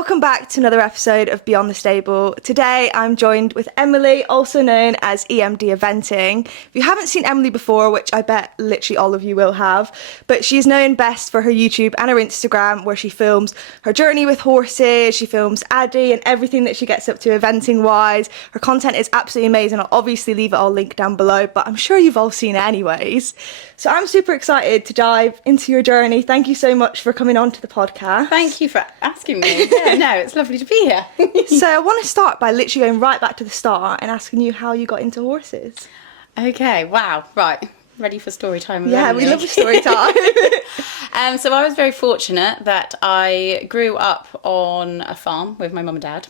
Welcome back to another episode of Beyond the Stable. Today I'm joined with Emily, also known as EMD Eventing. If you haven't seen Emily before, which I bet literally all of you will have, but she's known best for her YouTube and her Instagram, where she films her journey with horses, she films Addie and everything that she gets up to eventing wise. Her content is absolutely amazing. I'll obviously leave it all linked down below, but I'm sure you've all seen it anyways. So I'm super excited to dive into your journey. Thank you so much for coming on to the podcast. Thank you for asking me. Yeah, no, it's lovely to be here. So I want to start by literally going right back to the start and asking you how you got into horses. Okay, wow, right. Ready for story time? Yeah, we love a story time. So I was very fortunate that I grew up on a farm with my mum and dad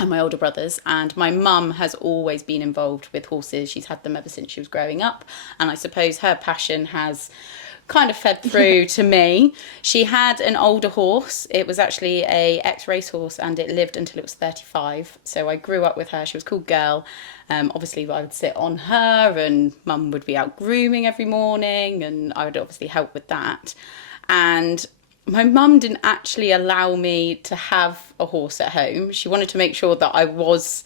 and my older brothers, and my mum has always been involved with horses. She's had them ever since she was growing up, and I suppose her passion has kind of fed through to me. She had an older horse. It was actually a ex-race horse, and it lived until it was 35. So I grew up with her. She was called Girl. Obviously I would sit on her, and mum would be out grooming every morning, and I would obviously help with that. And my mum didn't actually allow me to have a horse at home. She wanted to make sure that I was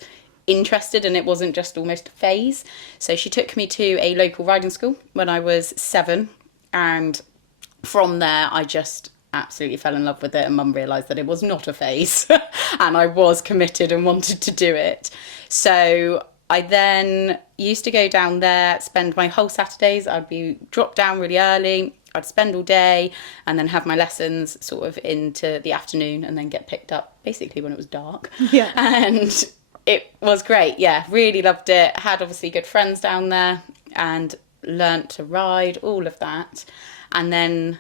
interested and it wasn't just almost a phase. So she took me to a local riding school when I was 7. And from there, I just absolutely fell in love with it, and mum realised that it was not a phase and I was committed and wanted to do it. So I then used to go down there, spend my whole Saturdays. I'd be dropped down really early. I'd spend all day and then have my lessons sort of into the afternoon and then get picked up basically when it was dark. Yeah. And it was great. Yeah, really loved it. Had obviously good friends down there and learnt to ride, all of that. And then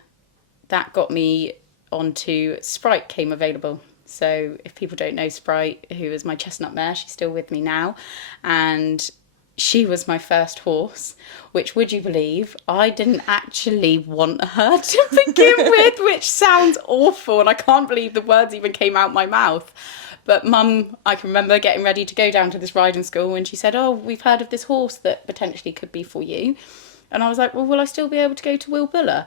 that got me onto Sprite came available. So if people don't know Sprite, who is my chestnut mare, she's still with me now, and she was my first horse, which, would you believe, I didn't actually want her to begin with, which sounds awful, and I can't believe the words even came out my mouth. But mum, I can remember getting ready to go down to this riding school, and she said, "Oh, we've heard of this horse that potentially could be for you." And I was like, "Well, will I still be able to go to Wilbulla?"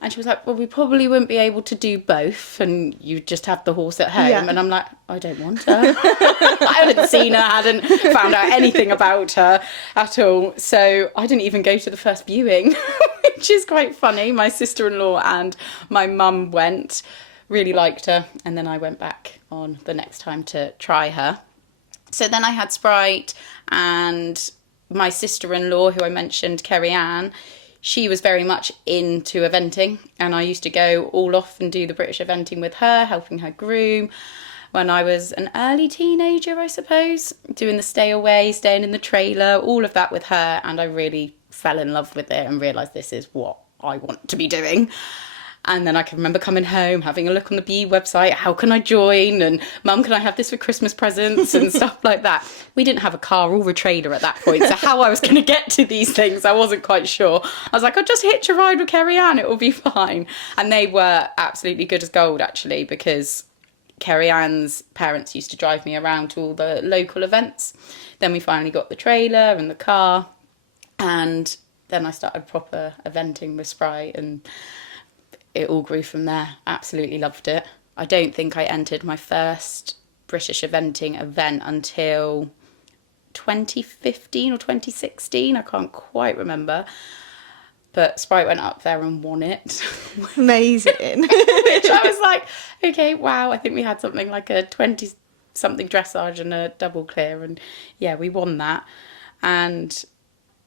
And she was like, "Well, we probably wouldn't be able to do both, and you just have the horse at home." Yeah. And I'm like, "I don't want her." I hadn't seen her, hadn't found out anything about her at all. So I didn't even go to the first viewing, which is quite funny. My sister-in-law and my mum went, really liked her, and then I went back on the next time to try her. So then I had Sprite, and my sister-in-law, who I mentioned, Kerry-Ann, she was very much into eventing, and I used to go all off and do the British eventing with her, helping her groom. When I was an early teenager, I suppose, doing the stay away, staying in the trailer, all of that with her, and I really fell in love with it and realised this is what I want to be doing. And then I can remember coming home, having a look on the BE website, how can I join? And Mum, can I have this for Christmas presents and stuff like that? We didn't have a car or a trailer at that point, so how I was going to get to these things, I wasn't quite sure. I was like, I'll just hitch a ride with Kerry-Ann, it will be fine. And they were absolutely good as gold, actually, because Kerry-Ann's parents used to drive me around to all the local events. Then we finally got the trailer and the car, and then I started proper eventing with Sprite, and it all grew from there. Absolutely loved it. I don't think I entered my first British eventing event until 2015 or 2016. I can't quite remember. But Sprite went up there and won it. Amazing. Which I was like, okay, wow. I think we had something like a 20-something dressage and a double clear. And yeah, we won that. And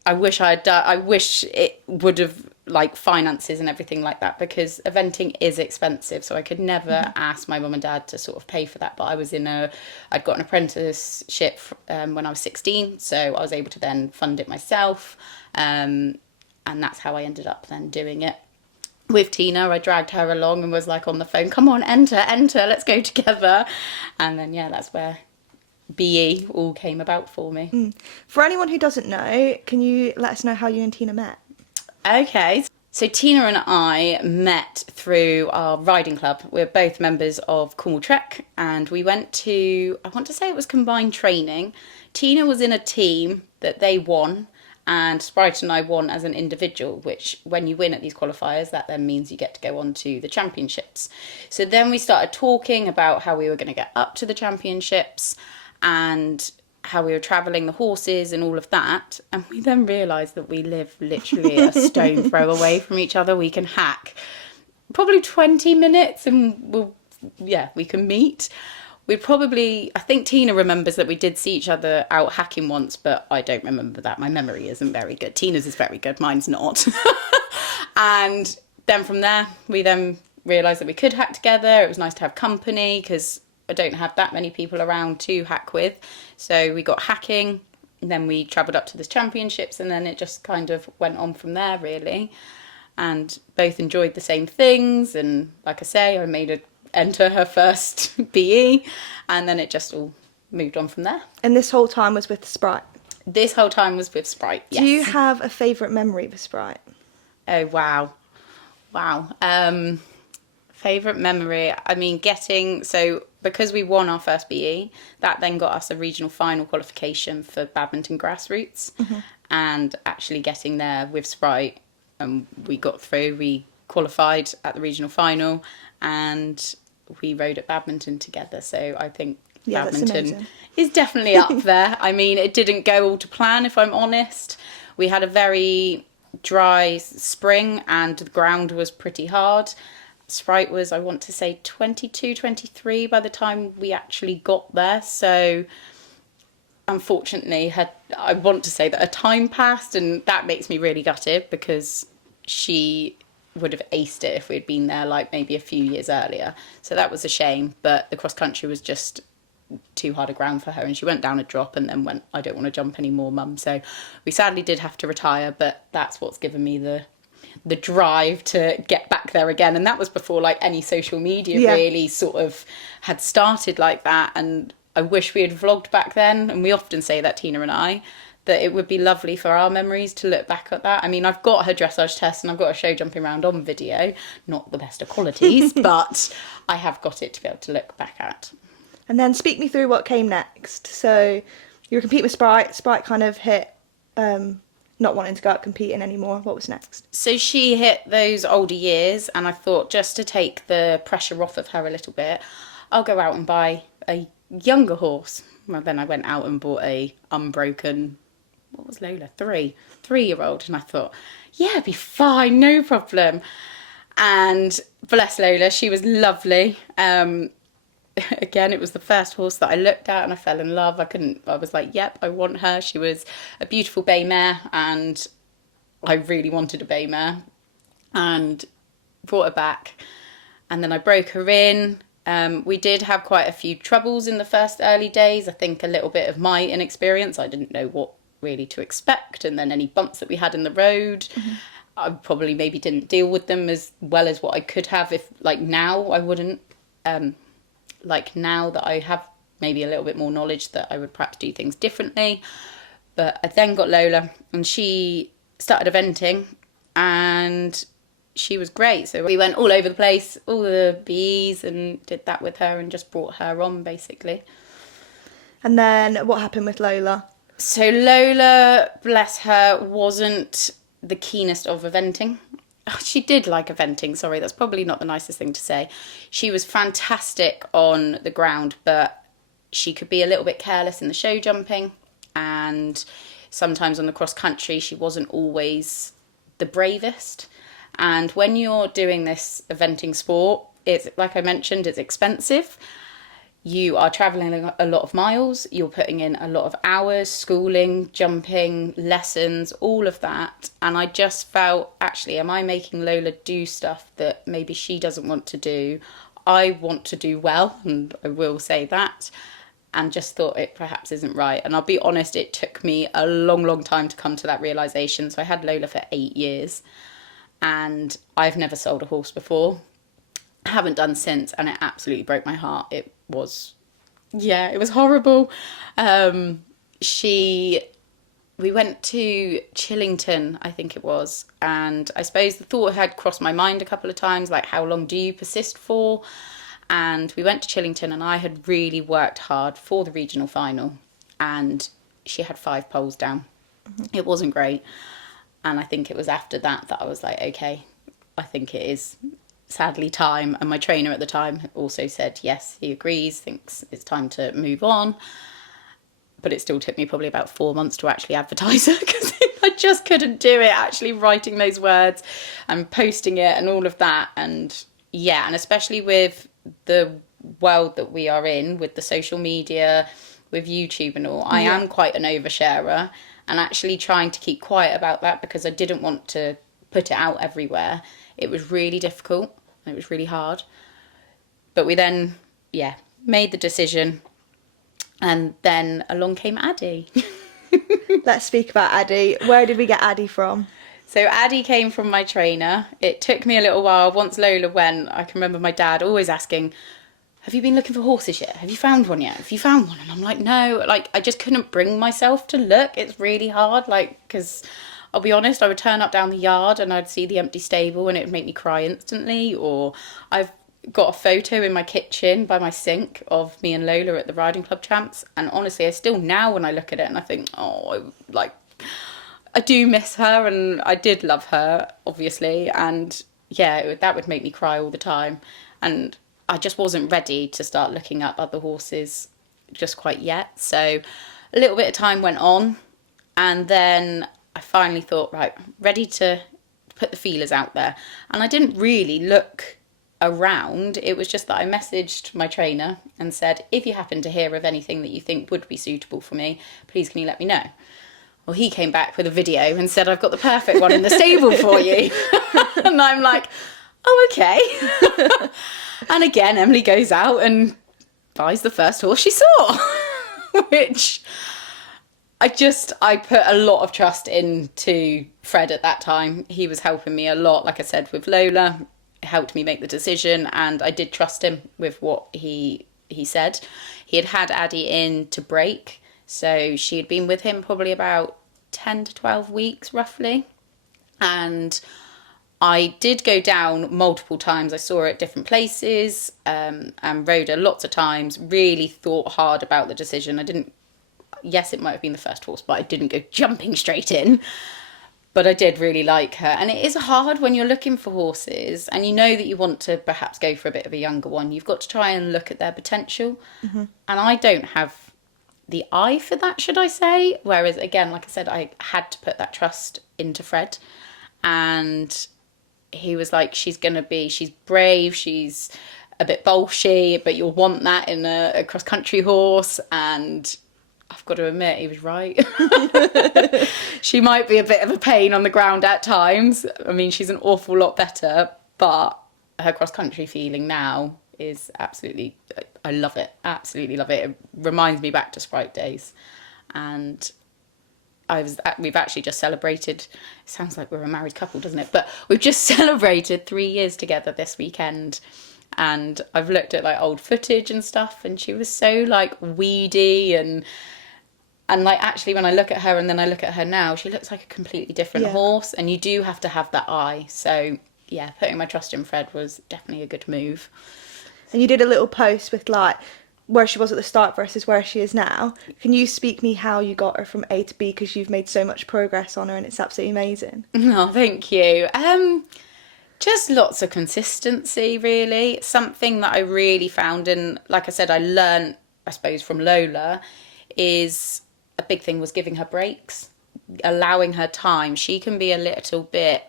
I wish it would have, like, finances and everything like that, because eventing is expensive. So I could never ask my mum and dad to sort of pay for that. But I'd got an apprenticeship when I was 16. So I was able to then fund it myself. And that's how I ended up then doing it. With Tina, I dragged her along and was like on the phone, "Come on, enter, let's go together." And then, yeah, that's where BE all came about for me. For anyone who doesn't know, can you let us know how you and Tina met? Okay, so Tina and I met through our riding club. We're both members of Cornwall Trek, and we went to, I want to say it was combined training. Tina was in a team that they won, and Sprite and I won as an individual, which when you win at these qualifiers, that then means you get to go on to the championships. So then we started talking about how we were going to get up to the championships and how we were travelling the horses and all of that. And we then realised that we live literally a stone throw away from each other. We can hack probably 20 minutes and we can meet. I think Tina remembers that we did see each other out hacking once, but I don't remember that. My memory isn't very good. Tina's is very good, mine's not. And then from there, we then realised that we could hack together. It was nice to have company because I don't have that many people around to hack with. So we got hacking, and then we travelled up to the championships, and then it just kind of went on from there, really. And both enjoyed the same things. And like I say, I made her enter her first BE, and then it just all moved on from there. And this whole time was with Sprite? This whole time was with Sprite, yes. Do you have a favourite memory with Sprite? Oh, wow. Favourite memory, I mean, because we won our first BE, that then got us a regional final qualification for Badminton grassroots. Mm-hmm. And actually getting there with Sprite, we got through, we qualified at the regional final, and we rode at Badminton together. So I think Badminton is definitely up there. I mean, it didn't go all to plan, if I'm honest. We had a very dry spring and the ground was pretty hard. Sprite was, I want to say, 22, 23 by the time we actually got there. So unfortunately, I want to say that a time passed, and that makes me really gutted because she would have aced it if we'd been there like maybe a few years earlier. So that was a shame, but the cross country was just too hard a ground for her, and she went down a drop and then went, I don't want to jump anymore, mum. So we sadly did have to retire, but that's what's given me the drive to get back there again. And that was before like any social media really sort of had started like that. And I wish we had vlogged back then, and we often say that, Tina and I, that it would be lovely for our memories to look back at that. I mean, I've got her dressage test and I've got a show jumping around on video, not the best of qualities, but I have got it to be able to look back at. And then speak me through what came next. So you were competing with Sprite. Sprite kind of hit not wanting to go out competing anymore. What was next? So she hit those older years, and I thought, just to take the pressure off of her a little bit, I'll go out and buy a younger horse. Well, then I went out and bought a unbroken, what was Lola? Three-year-old. And I thought, yeah, it'd be fine, no problem. And bless Lola, she was lovely. Again, it was the first horse that I looked at and I fell in love. I was like, yep, I want her. She was a beautiful bay mare, and I really wanted a bay mare, and brought her back. And then I broke her in. We did have quite a few troubles in the first early days. I think a little bit of my inexperience. I didn't know what really to expect. And then any bumps that we had in the road, I probably maybe didn't deal with them as well as what I could have. If like now I wouldn't, like now that I have maybe a little bit more knowledge, that I would perhaps do things differently. But I then got Lola, and she started eventing, and she was great. So we went all over the place, all the BEs, and did that with her and just brought her on basically. And then what happened with Lola? So Lola, bless her, wasn't the keenest of eventing. Oh, she did like eventing, sorry, that's probably not the nicest thing to say. She was fantastic on the ground, but she could be a little bit careless in the show jumping, and sometimes on the cross country she wasn't always the bravest. And when you're doing this eventing sport, it's like I mentioned, it's expensive. You are travelling a lot of miles, you're putting in a lot of hours, schooling, jumping, lessons, all of that. And I just felt, actually, am I making Lola do stuff that maybe she doesn't want to do? I want to do well, and I will say that, and just thought it perhaps isn't right. And I'll be honest, it took me a long, long time to come to that realisation. So I had Lola for 8 years, and I've never sold a horse before. I haven't done since, and it absolutely broke my heart. It was horrible. We went to Chillington, I think it was, and I suppose the thought had crossed my mind a couple of times, like, how long do you persist for? And we went to Chillington, and I had really worked hard for the regional final, and she had 5 poles down. It wasn't great. And I think it was after that I was like, okay, I think it is sadly time. And my trainer at the time also said, yes, he agrees, thinks it's time to move on. But it still took me probably about 4 months to actually advertise it, because I just couldn't do it, actually writing those words and posting it and all of that. And yeah, and especially with the world that we are in, with the social media, with YouTube and all, I am quite an oversharer, and actually trying to keep quiet about that because I didn't want to put it out everywhere. It was really difficult. It was really hard. But we then, made the decision. And then along came Addie. Let's speak about Addie. Where did we get Addie from? So Addie came from my trainer. It took me a little while. Once Lola went, I can remember my dad always asking, have you been looking for horses yet? Have you found one yet? Have you found one? And I'm like, no. Like, I just couldn't bring myself to look. It's really hard. Like, because I'll be honest, I would turn up down the yard and I'd see the empty stable and it would make me cry instantly. Or I've got a photo in my kitchen by my sink of me and Lola at the riding club champs, and honestly I still now when I look at it and I think, I do miss her, and I did love her obviously, and that would make me cry all the time. And I just wasn't ready to start looking up other horses just quite yet. So a little bit of time went on, and then I finally thought, right, ready to put the feelers out there. And I didn't really look around. It was just that I messaged my trainer and said, if you happen to hear of anything that you think would be suitable for me, please can you let me know? Well, he came back with a video and said, I've got the perfect one in the stable for you. And I'm like, oh, okay. And again, Emily goes out and buys the first horse she saw, which I put a lot of trust into Fred at that time. He was helping me a lot, like I said, with Lola. Helped me make the decision, and I did trust him with what he said. He had Addie in to break, so she had been with him probably about 10 to 12 weeks roughly, and I did go down multiple times. I saw her at different places, and rode her lots of times. Really thought hard about the decision. Yes, it might have been the first horse, but I didn't go jumping straight in. But I did really like her. And it is hard when you're looking for horses and you know that you want to perhaps go for a bit of a younger one. You've got to try and look at their potential. Mm-hmm. And I don't have the eye for that, should I say. Whereas, again, like I said, I had to put that trust into Fred. And he was like, she's brave, she's a bit bolshy, but you'll want that in a cross-country horse. And I've got to admit, he was right. She might be a bit of a pain on the ground at times. I mean, she's an awful lot better, but her cross-country feeling now is absolutely, I love it. Absolutely love it. It reminds me back to Sprite days. And we've actually just celebrated, it sounds like we're a married couple, doesn't it? But we've just celebrated 3 years together this weekend. And I've looked at like old footage and stuff, and she was so like weedy and like actually when I look at her and then I look at her now, she looks like a completely different horse, and you do have to have that eye. So yeah, putting my trust in Fred was definitely a good move. And you did a little post with like where she was at the start versus where she is now. Can you speak me how you got her from A to B, because you've made so much progress on her and it's absolutely amazing. Oh, thank you. Just lots of consistency, really. Something that I really found, and like I said, I learned, I suppose, from Lola, is a big thing was giving her breaks, allowing her time. She can be a little bit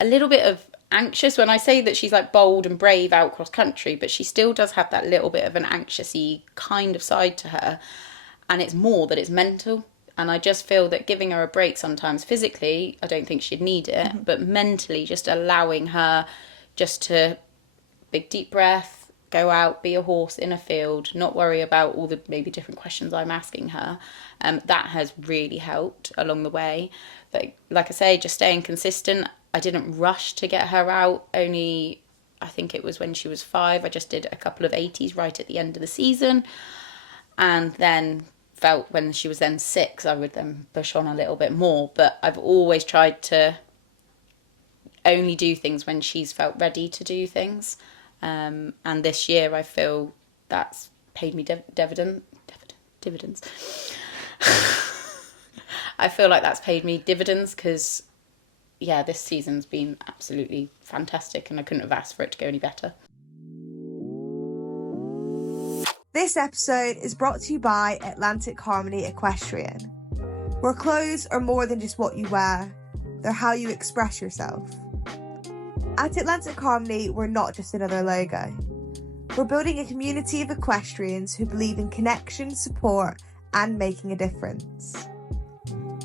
of anxious. When I say that she's like bold and brave out cross country, but she still does have that little bit of an anxious-y kind of side to her, and it's more that it's mental. And I just feel that giving her a break sometimes, physically, I don't think she'd need it, but mentally just allowing her just to big deep breath, go out, be a horse in a field, not worry about all the maybe different questions I'm asking her. That has really helped along the way. But like I say, just staying consistent. I didn't rush to get her out. Only, I think it was when she was 5, I just did a couple of 80s right at the end of the season. And then felt when she was then 6, I would then push on a little bit more. But I've always tried to only do things when she's felt ready to do things. And this year I feel that's paid me dividends. I feel like that's paid me dividends because, yeah, this season's been absolutely fantastic and I couldn't have asked for it to go any better. This episode is brought to you by Atlantic Harmony Equestrian, where clothes are more than just what you wear, they're how you express yourself. At Atlantic Harmony, we're not just another logo. We're building a community of equestrians who believe in connection, support, and making a difference.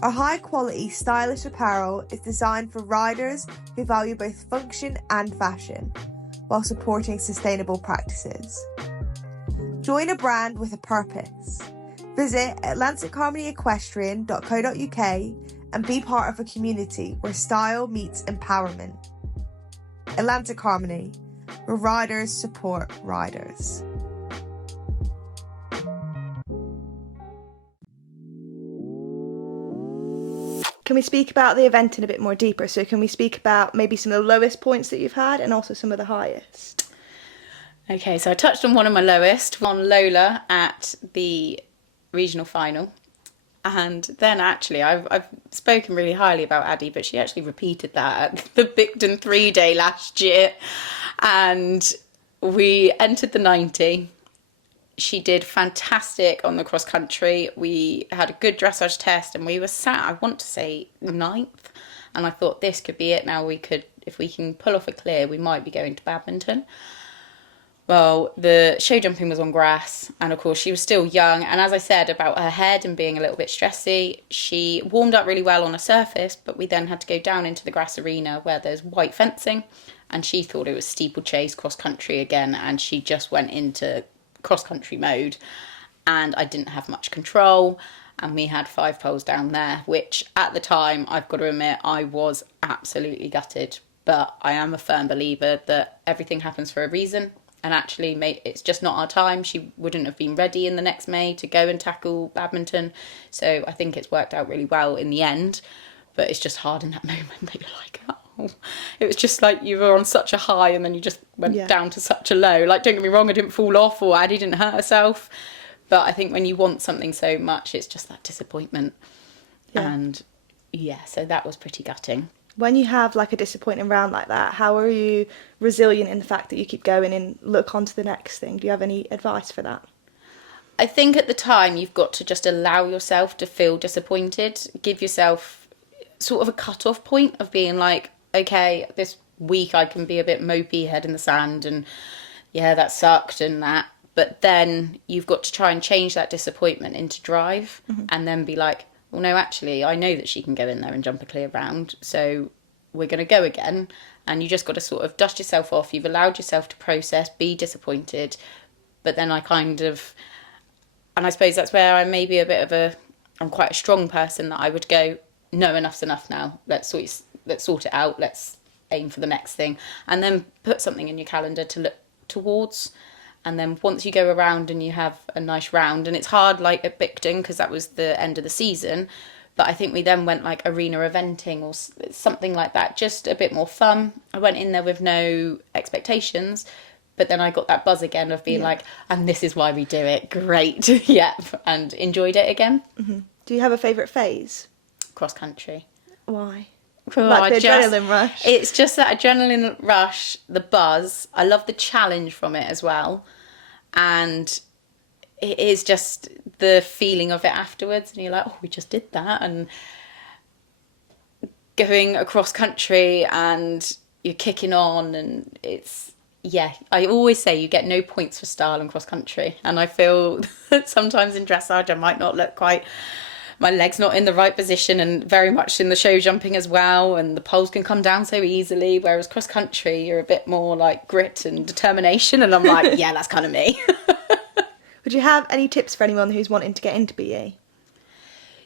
Our high-quality, stylish apparel is designed for riders who value both function and fashion, while supporting sustainable practices. Join a brand with a purpose. Visit atlanticharmonyequestrian.co.uk and be part of a community where style meets empowerment. Atlantic Harmony, where riders support riders. Can we speak about the eventing a bit more deeper? So can we speak about maybe some of the lowest points that you've had and also some of the highest? Okay, so I touched on one of my lowest, on Lola at the regional final. And then actually, I've spoken really highly about Addie, but she actually repeated that at the Bigton 3-day last year. And we entered the 90. She did fantastic on the cross country. We had a good dressage test and we were sat, I want to say, 9th. And I thought this could be it now. If we can pull off a clear, we might be going to Badminton. Well, the show jumping was on grass, and of course she was still young, and as I said about her head and being a little bit stressy, she warmed up really well on a surface, but we then had to go down into the grass arena where there's white fencing, and she thought it was steeplechase cross country again, and she just went into cross country mode, and I didn't have much control, and we had 5 poles down there, which at the time, I've got to admit, I was absolutely gutted, but I am a firm believer that everything happens for a reason. And actually, it's just not our time. She wouldn't have been ready in the next May to go and tackle Badminton. So I think it's worked out really well in the end. But it's just hard in that moment that you're like, oh. It was just like you were on such a high and then you just went down to such a low. Like, don't get me wrong, I didn't fall off or Addie didn't hurt herself. But I think when you want something so much, it's just that disappointment. Yeah. And yeah, so that was pretty gutting. When you have like a disappointing round like that, how are you resilient in the fact that you keep going and look on to the next thing? Do you have any advice for that? I think at the time you've got to just allow yourself to feel disappointed. Give yourself sort of a cut-off point of being like, okay, this week I can be a bit mopey, head in the sand, and yeah, that sucked and that. But then you've got to try and change that disappointment into drive, and then be like, well, no, actually, I know that she can go in there and jump a clear round, so we're going to go again. And you just got to sort of dust yourself off. You've allowed yourself to process, be disappointed. But then I kind of, and I suppose that's where I'm maybe I'm quite a strong person, that I would go, no, enough's enough now. Let's sort it out. Let's aim for the next thing. And then put something in your calendar to look towards. And then once you go around and you have a nice round, and it's hard like at Bigton because that was the end of the season, but I think we then went like arena eventing or something like that, just a bit more fun. I went in there with no expectations, but then I got that buzz again of being like, and this is why we do it, great, yep, and enjoyed it again. Do you have a favourite phase? Cross country. Why? Oh, like the adrenaline rush. It's just that adrenaline rush, the buzz. I love the challenge from it as well. And it is just the feeling of it afterwards. And you're like, oh, we just did that. And going across country and you're kicking on. And it's, yeah, I always say you get no points for style in cross country. And I feel that sometimes in dressage I might not look quite... My leg's not in the right position, and very much in the show jumping as well, and the poles can come down so easily, whereas cross country you're a bit more like grit and determination, and I'm like, yeah, that's kind of me. Would you have any tips for anyone who's wanting to get into BE?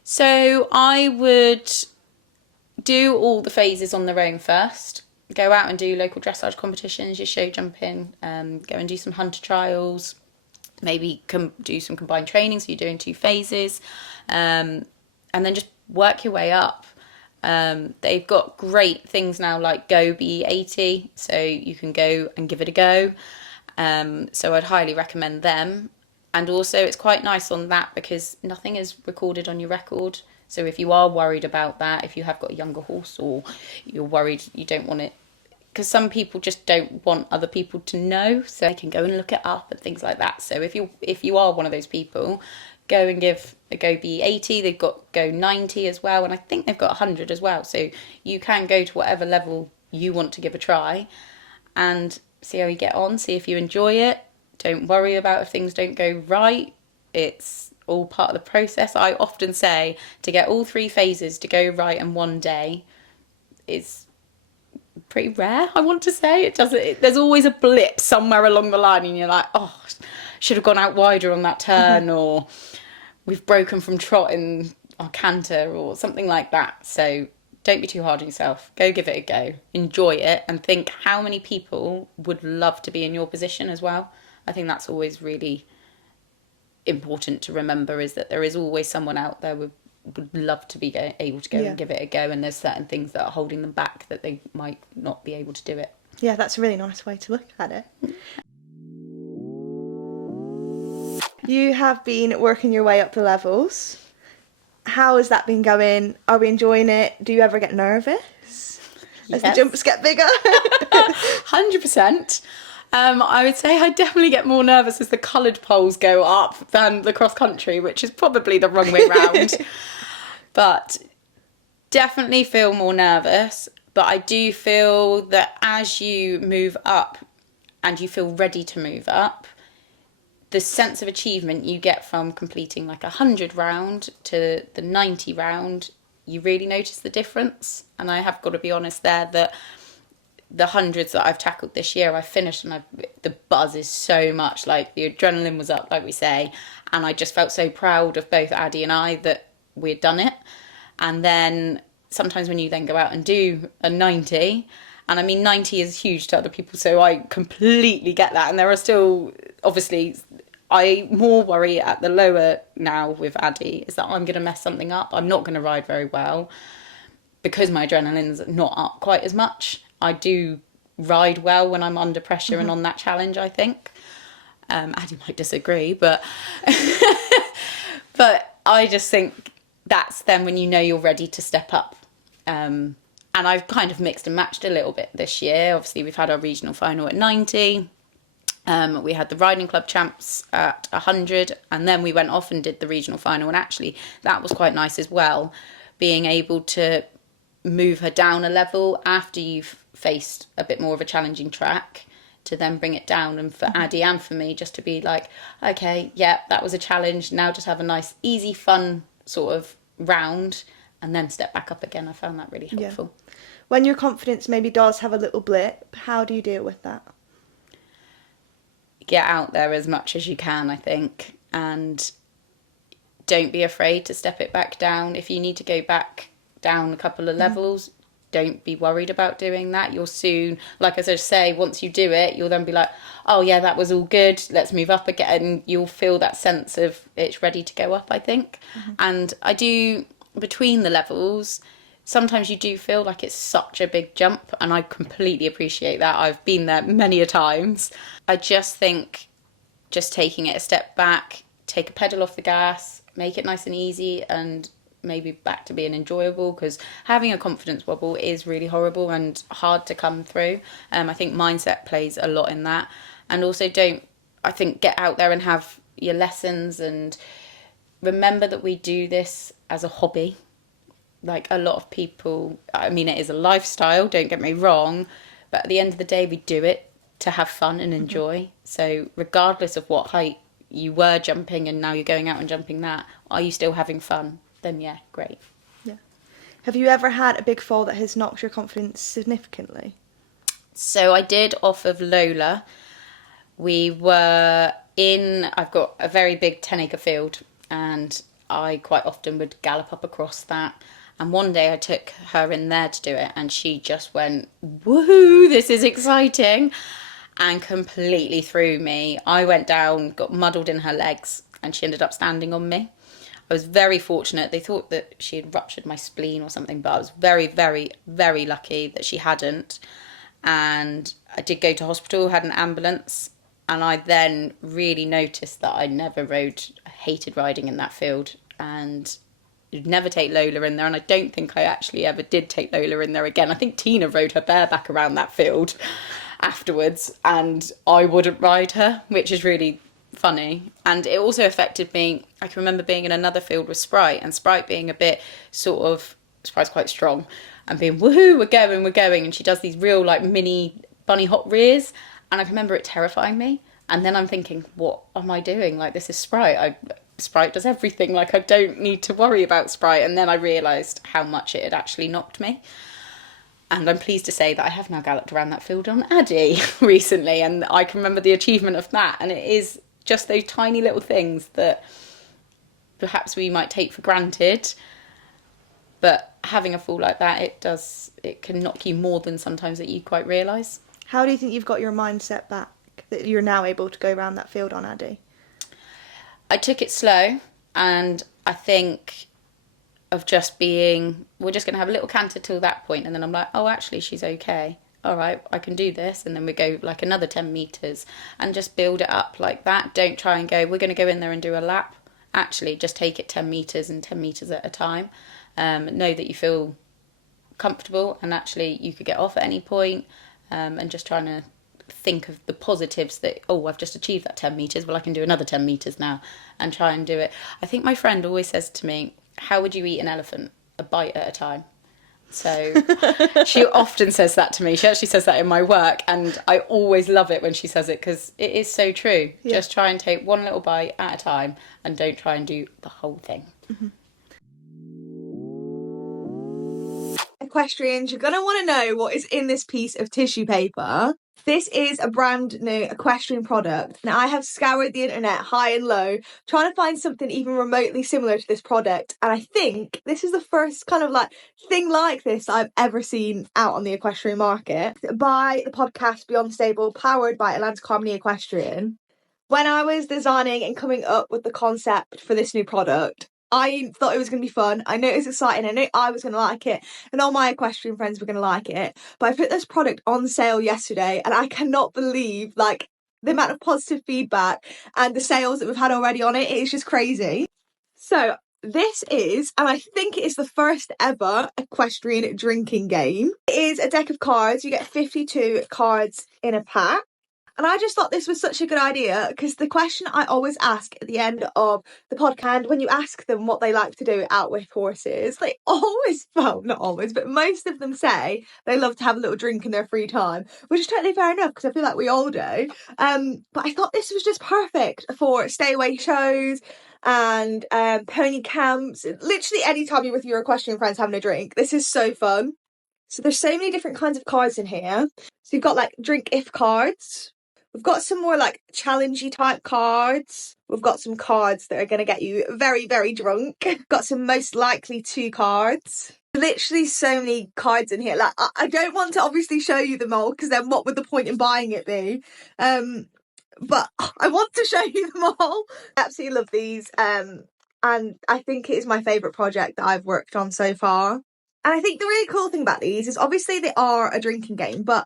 So I would do all the phases on their own first. Go out and do local dressage competitions, your show jumping, go and do some hunter trials, maybe do some combined training, so you're doing 2 phases, and then just work your way up. They've got great things now like Go BE80, so you can go and give it a go. So I'd highly recommend them. And also it's quite nice on that because nothing is recorded on your record. So if you are worried about that, if you have got a younger horse, or you're worried you don't want it, because some people just don't want other people to know, so they can go and look it up and things like that. So if you are one of those people, go and give a go B80. They've got go 90 as well, and I think they've got 100 as well. So you can go to whatever level you want to give a try and see how you get on, see if you enjoy it. Don't worry about if things don't go right. It's all part of the process. I often say to get all 3 phases to go right in one day is pretty rare, I want to say. There's always a blip somewhere along the line and you're like, oh, should have gone out wider on that turn, or we've broken from trot in our canter or something like that. So don't be too hard on yourself. Go give it a go. Enjoy it, and think how many people would love to be in your position as well. I think that's always really important to remember, is that there is always someone out there would love to be able to go and give it a go, and there's certain things that are holding them back that they might not be able to do it. Yeah, that's a really nice way to look at it. You have been working your way up the levels. How has that been going? Are we enjoying it? Do you ever get nervous as the jumps get bigger? 100%. I would say I definitely get more nervous as the coloured poles go up than the cross country, which is probably the wrong way round. But definitely feel more nervous. But I do feel that as you move up and you feel ready to move up, the sense of achievement you get from completing like 100 round to the 90 round, you really notice the difference. And I have got to be honest there that the hundreds that I've tackled this year, I finished and the buzz is so much, like the adrenaline was up, like we say, and I just felt so proud of both Addie and I that we'd done it. And then sometimes when you then go out and do a 90, and I mean 90 is huge to other people, so I completely get that, and there are still, obviously, I more worry at the lower now with Addie is that I'm going to mess something up. I'm not going to ride very well because my adrenaline's not up quite as much. I do ride well when I'm under pressure and on that challenge, I think. Addie might disagree, but but I just think that's then when you know you're ready to step up. And I've kind of mixed and matched a little bit this year. Obviously, we've had our regional final at 90. We had the riding club champs at 100, and then we went off and did the regional final. And actually, that was quite nice as well, being able to move her down a level after you've faced a bit more of a challenging track, to then bring it down, and for Addie and for me just to be like, okay, yeah, that was a challenge, now just have a nice easy fun sort of round and then step back up again. I found that really helpful. Yeah. When your confidence maybe does have a little blip, how do you deal with that? Get out there as much as you can, I think, and don't be afraid to step it back down. If you need to go back down a couple of levels, don't be worried about doing that. You'll soon, like as I say, once you do it, you'll then be like, oh yeah, that was all good, let's move up again. You'll feel that sense of it's ready to go up, I think. And I do, between the levels, sometimes you do feel like it's such a big jump, and I completely appreciate that. I've been there many a times. I just think just taking it a step back, take a pedal off the gas, make it nice and easy, and maybe back to being enjoyable, because having a confidence wobble is really horrible and hard to come through. I think mindset plays a lot in that. And also I think get out there and have your lessons, and remember that we do this as a hobby. Like a lot of people, I mean, it is a lifestyle, don't get me wrong, but at the end of the day, we do it to have fun and enjoy. So regardless of what height you were jumping and now you're going out and jumping that, are you still having fun? Then yeah, great. Yeah. Have you ever had a big fall that has knocked your confidence significantly? So I did off of Lola. We were I've got a very big 10-acre field, and I quite often would gallop up across that. And one day I took her in there to do it, and she just went, woohoo, this is exciting, and completely threw me. I went down, got muddled in her legs, and she ended up standing on me. I was very fortunate. They thought that she had ruptured my spleen or something, but I was very, very, very lucky that she hadn't. And I did go to hospital, had an ambulance, and I then really noticed that I never rode, I hated riding in that field. And you'd never take Lola in there, and I don't think I actually ever did take Lola in there again. I think Tina rode her bareback around that field afterwards, and I wouldn't ride her, which is really funny. And it also affected me. I can remember being in another field with Sprite, and Sprite being a bit sort of, Sprite's quite strong, and being, woohoo, we're going, and she does these real like mini bunny hop rears, and I can remember it terrifying me. And then I'm thinking, what am I doing? Like, this is Sprite. Sprite does everything. Like, I don't need to worry about Sprite. And then I realised how much it had actually knocked me. And I'm pleased to say that I have now galloped around that field on Addie recently, and I can remember the achievement of that. And it is just those tiny little things that perhaps we might take for granted, but having a fall like that, it can knock you more than sometimes that you quite realise. How do you think you've got your mindset back that you're now able to go around that field on Addie? I took it slow, and I think of just being, we're just going to have a little canter till that point, and then I'm like, oh, actually, she's okay. All right, I can do this. And then we go like another 10 metres and just build it up like that. Don't try and go, we're going to go in there and do a lap. Actually, just take it 10 metres and 10 metres at a time. Know that you feel comfortable, and actually you could get off at any point, and just trying to think of the positives that, oh, I've just achieved that 10 metres, well, I can do another 10 metres now, and try and do it. I think my friend always says to me, how would you eat an elephant? A bite at a time. So she often says that to me. She actually says that in my work, and I always love it when she says it, because it is so true. Yeah. Just try and take one little bite at a time, and don't try and do the whole thing. Mm-hmm. Equestrians, you're going to want to know what is in this piece of tissue paper. This is a brand new equestrian product. Now, I have scoured the internet high and low, trying to find something even remotely similar to this product. And I think this is the first kind of like thing like this I've ever seen out on the equestrian market. By the podcast Beyond the Stable, powered by Atlantic Harmony Equestrian. When I was designing and coming up with the concept for this new product, I thought it was going to be fun. I knew it was exciting. I knew I was going to like it, and all my equestrian friends were going to like it. But I put this product on sale yesterday, and I cannot believe like the amount of positive feedback and the sales that we've had already on it. It is just crazy. So this is, and I think it is the first ever equestrian drinking game. It is a deck of cards. You get 52 cards in a pack. And I just thought this was such a good idea, because the question I always ask at the end of the podcast, when you ask them what they like to do out with horses, they always, well, not always, but most of them say they love to have a little drink in their free time, which is totally fair enough, because I feel like we all do. But I thought this was just perfect for stay away shows and pony camps. Literally any time you're with your equestrian friends having a drink. This is so fun. So there's so many different kinds of cards in here. So you've got like drink if cards. We've got some more like challengey type cards. We've got some cards that are going to get you very, very drunk. We've got some most likely to cards. Literally so many cards in here. Like I don't want to obviously show you them all, because then what would the point in buying it be? But I want to show you them all. I absolutely love these. And I think it is my favourite project that I've worked on so far. And I think the really cool thing about these is obviously they are a drinking game, but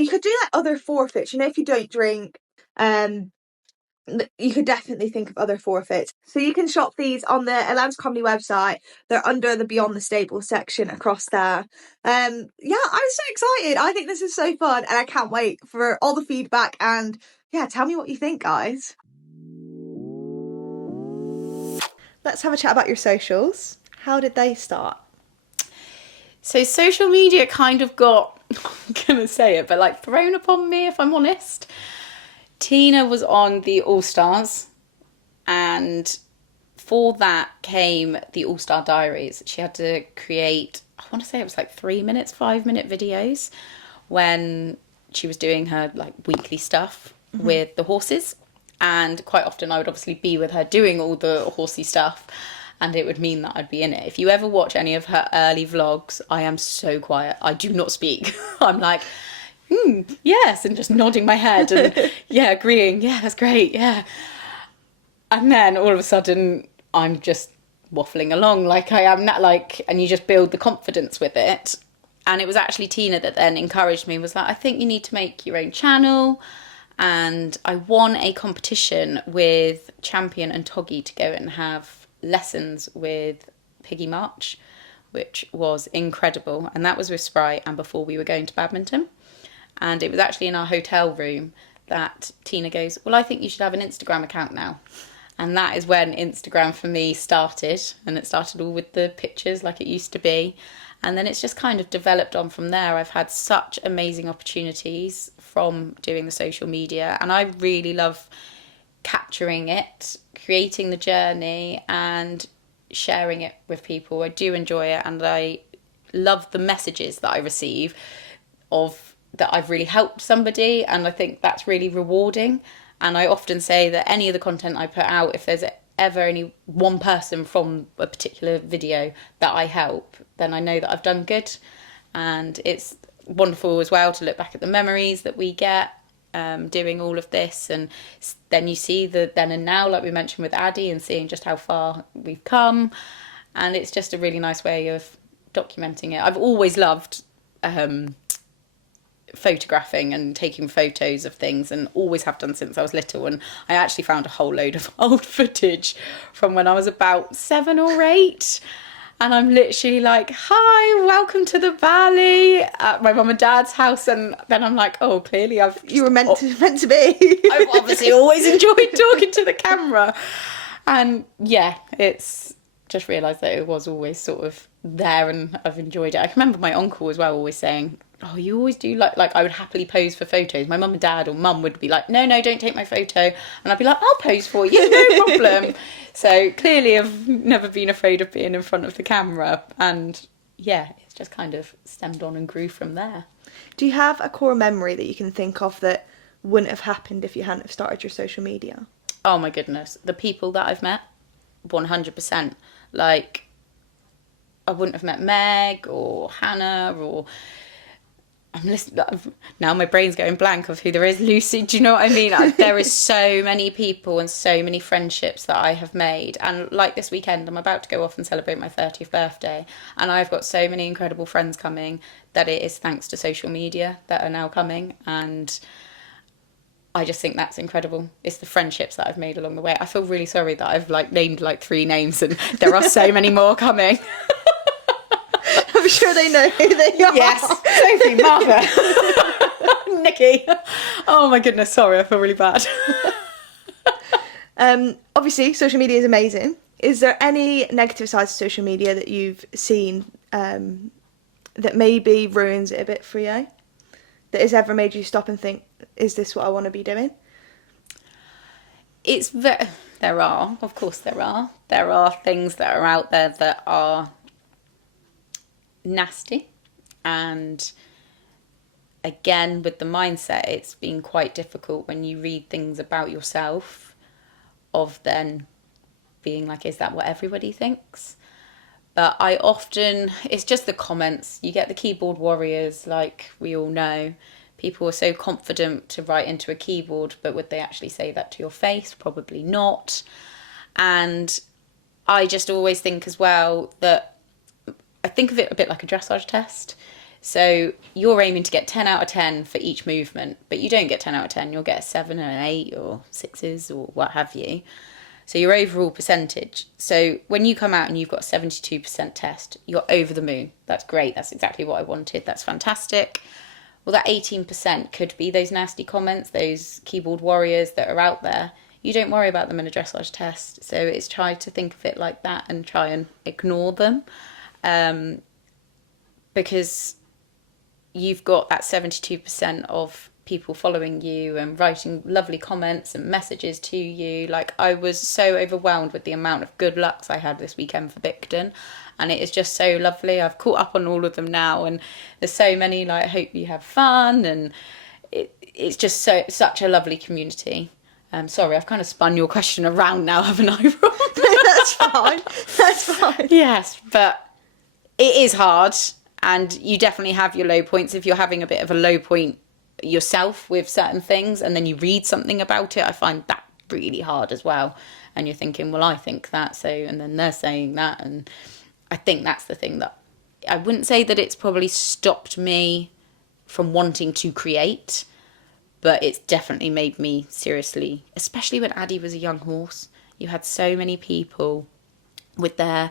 you could do like other forfeits. You know, if you don't drink, you could definitely think of other forfeits. So you can shop these on the Atlantic Comedy website. They're under the Beyond the Stable section across there. Yeah, I'm so excited. I think this is so fun, and I can't wait for all the feedback. And yeah, tell me what you think, guys. Let's have a chat about your socials. How did they start? So social media kind of got, I'm going to say it, but like thrown upon me, if I'm honest. Tina was on the All-Stars, and for that came the All-Star Diaries. She had to create, I want to say it was like 5 minute videos when she was doing her like weekly stuff with the horses. And quite often I would obviously be with her doing all the horsey stuff, and it would mean that I'd be in it. If you ever watch any of her early vlogs, I am so quiet. I do not speak. I'm like, yes, and just nodding my head and yeah, agreeing. Yeah, that's great. Yeah. And then all of a sudden I'm just waffling along like I am not, like, and you just build the confidence with it. And it was actually Tina that then encouraged me, was like, I think you need to make your own channel. And I won a competition with Champion and Toggy to go and have lessons with Piggy March, which was incredible. And that was with Sprite and before we were going to Badminton. And it was actually in our hotel room that Tina goes, well, I think you should have an Instagram account now. And that is when Instagram for me started. And it started all with the pictures like it used to be. And then it's just kind of developed on from there. I've had such amazing opportunities from doing the social media. And I really love capturing it, creating the journey and sharing it with people. I do enjoy it. And I love the messages that I receive of that I've really helped somebody. And I think that's really rewarding. And I often say that any of the content I put out, if there's ever any one person from a particular video that I help, then I know that I've done good. And it's wonderful as well to look back at the memories that we get doing all of this. And then you see the then and now, like we mentioned with Addie, and seeing just how far we've come. And it's just a really nice way of documenting it. I've always loved photographing and taking photos of things, and always have done since I was little. And I actually found a whole load of old footage from when I was about 7 or 8, and I'm literally like, hi, welcome to the valley at my mum and dad's house. And then I'm like, oh, clearly you were meant to be. I've obviously always enjoyed talking to the camera. And yeah, it's just realised that it was always sort of there, and I've enjoyed it. I can remember my uncle as well always saying, oh, you always do like I would happily pose for photos. My mum and dad, or mum would be like, no, don't take my photo. And I'd be like, I'll pose for you, no problem. So clearly I've never been afraid of being in front of the camera. And yeah, it's just kind of stemmed on and grew from there. Do you have a core memory that you can think of that wouldn't have happened if you hadn't have started your social media? Oh my goodness. The people that I've met, 100%. Like, I wouldn't have met Meg or Hannah, or I'm listening now, my brain's going blank of who there is. Lucy, do you know what I mean? There is so many people and so many friendships that I have made. And like this weekend, I'm about to go off and celebrate my 30th birthday, and I've got so many incredible friends coming that it is thanks to social media that are now coming. And I just think that's incredible. It's the friendships that I've made along the way. I feel really sorry that I've named 3 names, and there are so many more coming. I'm sure they know who they are. Yes, Sophie, Martha, Nikki. Oh my goodness, sorry, I feel really bad. Obviously, social media is amazing. Is there any negative sides of social media that you've seen that maybe ruins it a bit for you? That has ever made you stop and think, is this what I want to be doing? There are, of course there are. There are things that are out there that are nasty. And again, with the mindset, it's been quite difficult when you read things about yourself of then being like, is that what everybody thinks? But it's just the comments. You get the keyboard warriors, like we all know. People are so confident to write into a keyboard, but would they actually say that to your face? Probably not. And I just always think as well that I think of it a bit like a dressage test. So you're aiming to get 10 out of 10 for each movement, but you don't get 10 out of 10. You'll get a 7 and an 8 or 6s or what have you. So your overall percentage. So when you come out and you've got a 72% test, you're over the moon. That's great. That's exactly what I wanted. That's fantastic. Well, that 18% could be those nasty comments, those keyboard warriors that are out there. You don't worry about them in a dressage test. So it's try to think of it like that and try and ignore them. Because you've got that 72% of people following you and writing lovely comments and messages to you. Like, I was so overwhelmed with the amount of good lucks I had this weekend for Bicton, and it is just so lovely. I've caught up on all of them now, and there's so many like, I hope you have fun, and it's just such a lovely community. Sorry, I've kind of spun your question around now, haven't I, Rob? That's fine. Yes, but it is hard, and you definitely have your low points. If you're having a bit of a low point yourself with certain things and then you read something about it, I find that really hard as well. And you're thinking, well, I think that, so, and then they're saying that. And I think that's the thing that I wouldn't say that it's probably stopped me from wanting to create, but it's definitely made me seriously, especially when Addie was a young horse. You had so many people with their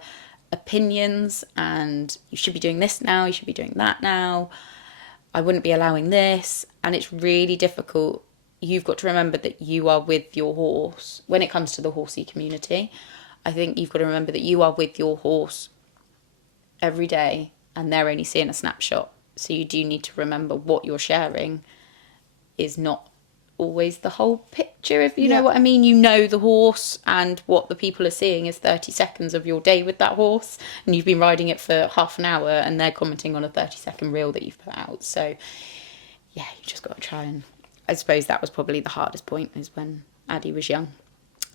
opinions, and you should be doing this now, you should be doing that now, I wouldn't be allowing this. And it's really difficult. You've got to remember that you are with your horse. When it comes to the horsey community, I think you've got to remember that you are with your horse every day, and they're only seeing a snapshot. So you do need to remember what you're sharing is not always the whole picture, if you know what I mean. You know the horse, and what the people are seeing is 30 seconds of your day with that horse, and you've been riding it for half an hour, and they're commenting on a 30-second reel that you've put out. So yeah, you just got to try. And I suppose that was probably the hardest point, is when Addie was young.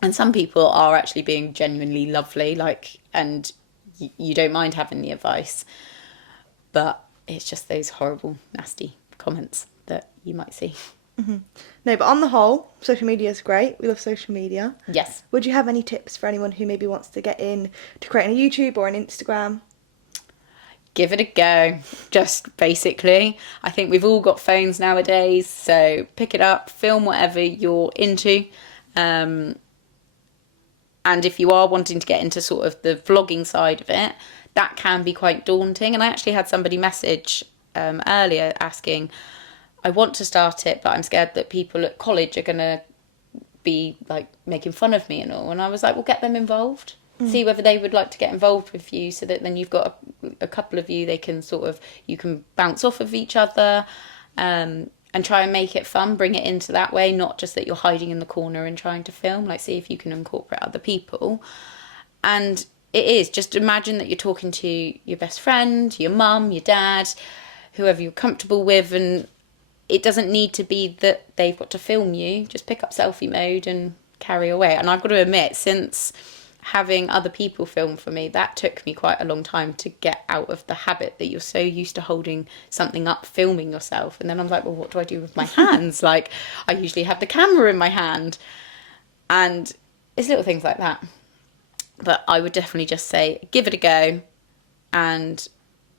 And some people are actually being genuinely lovely, like, and you don't mind having the advice, but it's just those horrible, nasty comments that you might see. Mm-hmm. No, but on the whole, social media is great. We love social media. Yes. Would you have any tips for anyone who maybe wants to get in to creating a YouTube or an Instagram? Give it a go. Just basically, I think we've all got phones nowadays, so pick it up, film whatever you're into. And if you are wanting to get into sort of the vlogging side of it, that can be quite daunting. And I actually had somebody message earlier asking, I want to start it, but I'm scared that people at college are going to be like making fun of me and all. And I was like, well, get them involved. See whether they would like to get involved with you, so that then you've got a couple of you, they can sort of, you can bounce off of each other, and try and make it fun, bring it into that way, not just that you're hiding in the corner and trying to film. Like, see if you can incorporate other people. And it is, just imagine that you're talking to your best friend, your mum, your dad, whoever you're comfortable with, and it doesn't need to be that they've got to film you. Just pick up selfie mode and carry away. And I've got to admit, since having other people film for me, that took me quite a long time to get out of the habit that you're so used to holding something up, filming yourself. And then I'm like, well, what do I do with my hands? Like, I usually have the camera in my hand. And it's little things like that. But I would definitely just say, give it a go, and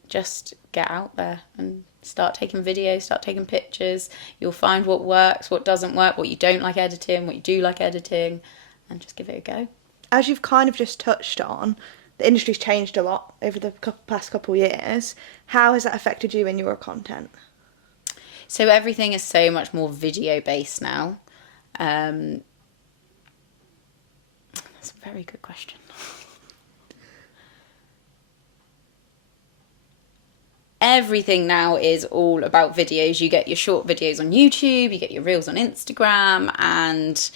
just get out there and start taking videos, start taking pictures. You'll find what works, what doesn't work, what you don't like editing, what you do like editing, and just give it a go. As you've kind of just touched on, the industry's changed a lot over the past couple of years. How has that affected you in your content? So everything is so much more video based now. That's a very good question. Everything now is all about videos. You get your short videos on YouTube, you get your reels on Instagram, and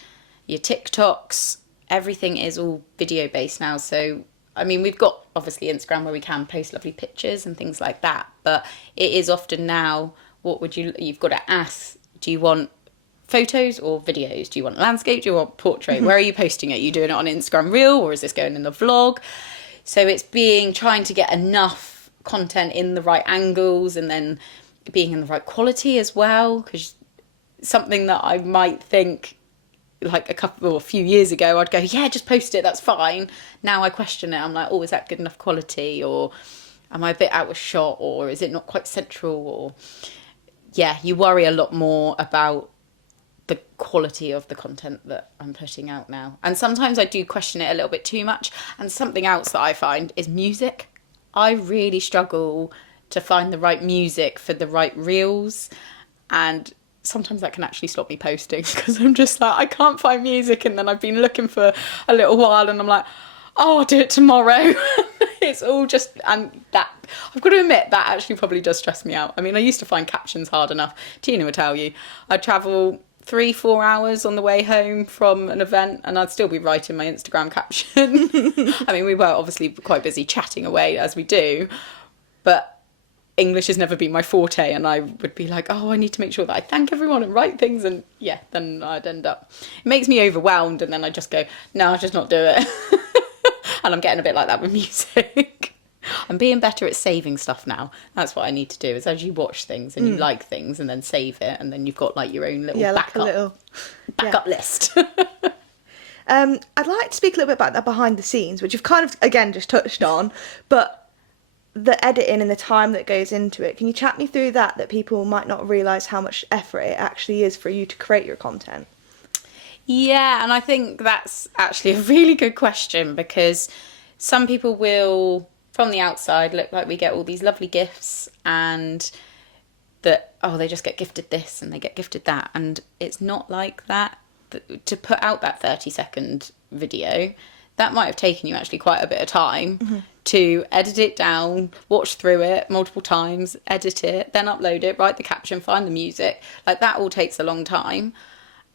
your TikToks. Everything is all video based now. So, I mean, we've got obviously Instagram where we can post lovely pictures and things like that, but it is often now, you've got to ask, do you want photos or videos? Do you want landscape? Do you want portrait? Where are you posting it? Are you doing it on Instagram Reel, or is this going in the vlog? So it's trying to get enough content in the right angles, and then being in the right quality as well, because something that I might think like a few years ago, I'd go, yeah, just post it, that's fine. Now I question it. I'm like, oh, is that good enough quality, or am I a bit out of shot, or is it not quite central? Or yeah, you worry a lot more about the quality of the content that I'm putting out now. And sometimes I do question it a little bit too much. And something else that I find is music. I really struggle to find the right music for the right reels, and sometimes that can actually stop me posting, because I'm just like, I can't find music, and then I've been looking for a little while, and I'm like, oh, I'll do it tomorrow. It's all just, and that, I've got to admit, that actually probably does stress me out. I mean, I used to find captions hard enough. Tina would tell you, I'd travel 3-4 hours on the way home from an event, and I'd still be writing my Instagram caption. I mean, we were obviously quite busy chatting away as we do, but English has never been my forte, and I would be like, oh, I need to make sure that I thank everyone and write things, and yeah, then I'd end up, it makes me overwhelmed, and then I just go, no, I'll just not do it. And I'm getting a bit like that with music. I'm being better at saving stuff now. That's what I need to do, is as you watch things and you like things, and then save it, and then you've got like your own little backup list. I'd like to speak a little bit about that behind the scenes, which you've kind of, again, just touched on, but the editing and the time that goes into it. Can you chat me through that people might not realise how much effort it actually is for you to create your content? Yeah, and I think that's actually a really good question, because some people will, from the outside, look like we get all these lovely gifts and that, oh, they just get gifted this and they get gifted that. And it's not like that. To put out that 30-second video, that might have taken you actually quite a bit of time to edit it down, watch through it multiple times, edit it, then upload it, write the caption, find the music. Like, that all takes a long time.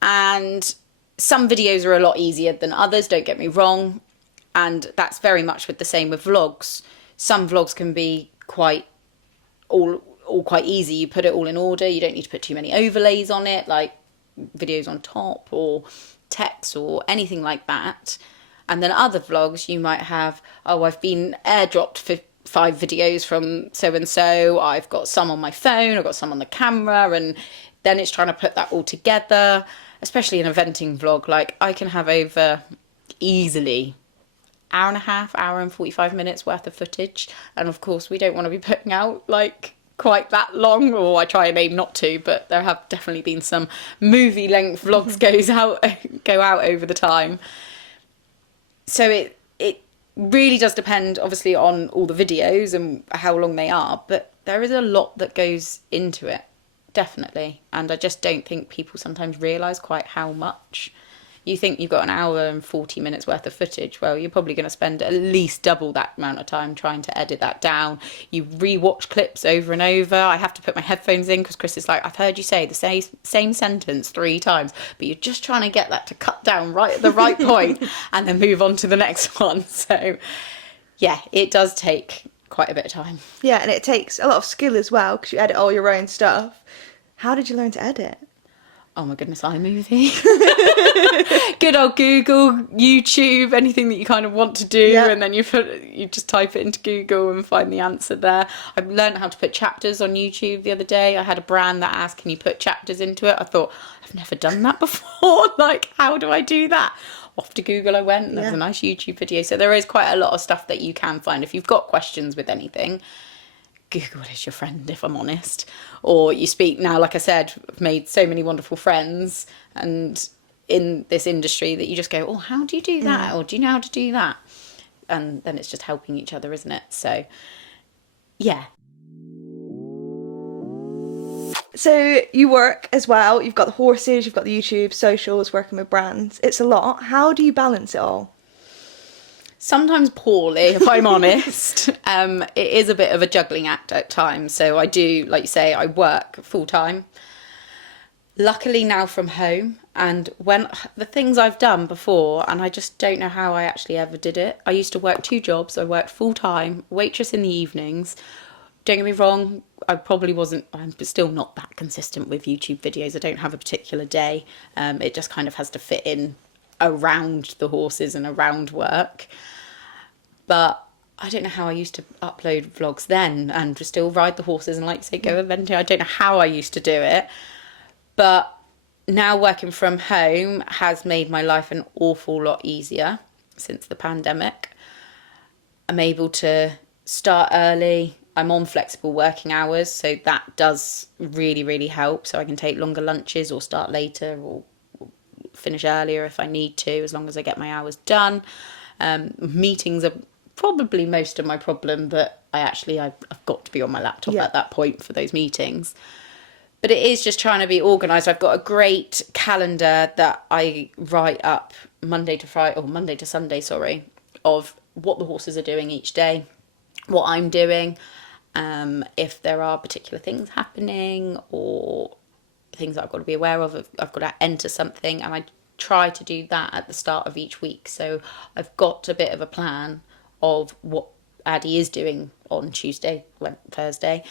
And some videos are a lot easier than others, don't get me wrong. And that's very much with the same with vlogs. Some vlogs can be quite quite easy. You put it all in order. You don't need to put too many overlays on it, like videos on top or text or anything like that. And then other vlogs, you might have, oh, I've been airdropped for 5 videos from so-and-so. I've got some on my phone. I've got some on the camera. And then it's trying to put that all together, especially an eventing vlog. Like, I can have over easily hour and a half, hour and 45 minutes worth of footage. And of course, we don't want to be putting out like quite that long, or I try and aim not to, but there have definitely been some movie length vlogs go out over the time. So it really does depend obviously on all the videos and how long they are, but there is a lot that goes into it, definitely. And I just don't think people sometimes realise quite how much. You think you've got an hour and 40 minutes worth of footage. Well, you're probably going to spend at least double that amount of time trying to edit that down. You re-watch clips over and over. I have to put my headphones in because Chris is like, I've heard you say the same sentence 3 times, but you're just trying to get that to cut down right at the right point and then move on to the next one. So, yeah, it does take quite a bit of time. Yeah, and it takes a lot of skill as well because you edit all your own stuff. How did you learn to edit? Oh my goodness, iMovie. Good old Google, YouTube, anything that you kind of want to do, yeah. And then you just type it into Google and find the answer there. I've learned how to put chapters on YouTube the other day. I had a brand that asked, can you put chapters into it? I thought, I've never done that before. Like, how do I do that? Off to Google I went, and there's a nice YouTube video. So there is quite a lot of stuff that you can find. If you've got questions with anything, Google is your friend, if I'm honest. Or you speak now, like I said, I've made so many wonderful friends and in this industry that you just go, oh, how do you do that? Or do you know how to do that? And then it's just helping each other, isn't it? So, yeah. So you work as well. You've got the horses, you've got the YouTube, socials, working with brands. It's a lot. How do you balance it all? Sometimes poorly, if I'm honest. It is a bit of a juggling act at times. So I do, like you say, I work full time. Luckily now from home. And when the things I've done before, and I just don't know how I actually ever did it. I used to work 2 jobs. I worked full time, waitress in the evenings. Don't get me wrong, I'm still not that consistent with YouTube videos. I don't have a particular day. It just kind of has to fit in around the horses and around work. But I don't know how I used to upload vlogs then and still ride the horses and, like you say, go eventing. I don't know how I used to do it. But now working from home has made my life an awful lot easier since the pandemic. I'm able to start early. I'm on flexible working hours, so that does really, really help. So I can take longer lunches or start later or finish earlier if I need to, as long as I get my hours done. Meetings are probably most of my problem, but I've got to be on my laptop at that point for those meetings. But it is just trying to be organised. I've got a great calendar that I write up Monday to Sunday, of what the horses are doing each day, what I'm doing, if there are particular things happening or things that I've got to be aware of. I've got to enter something, and I try to do that at the start of each week. So I've got a bit of a plan of what Addie is doing on Tuesday, Thursday.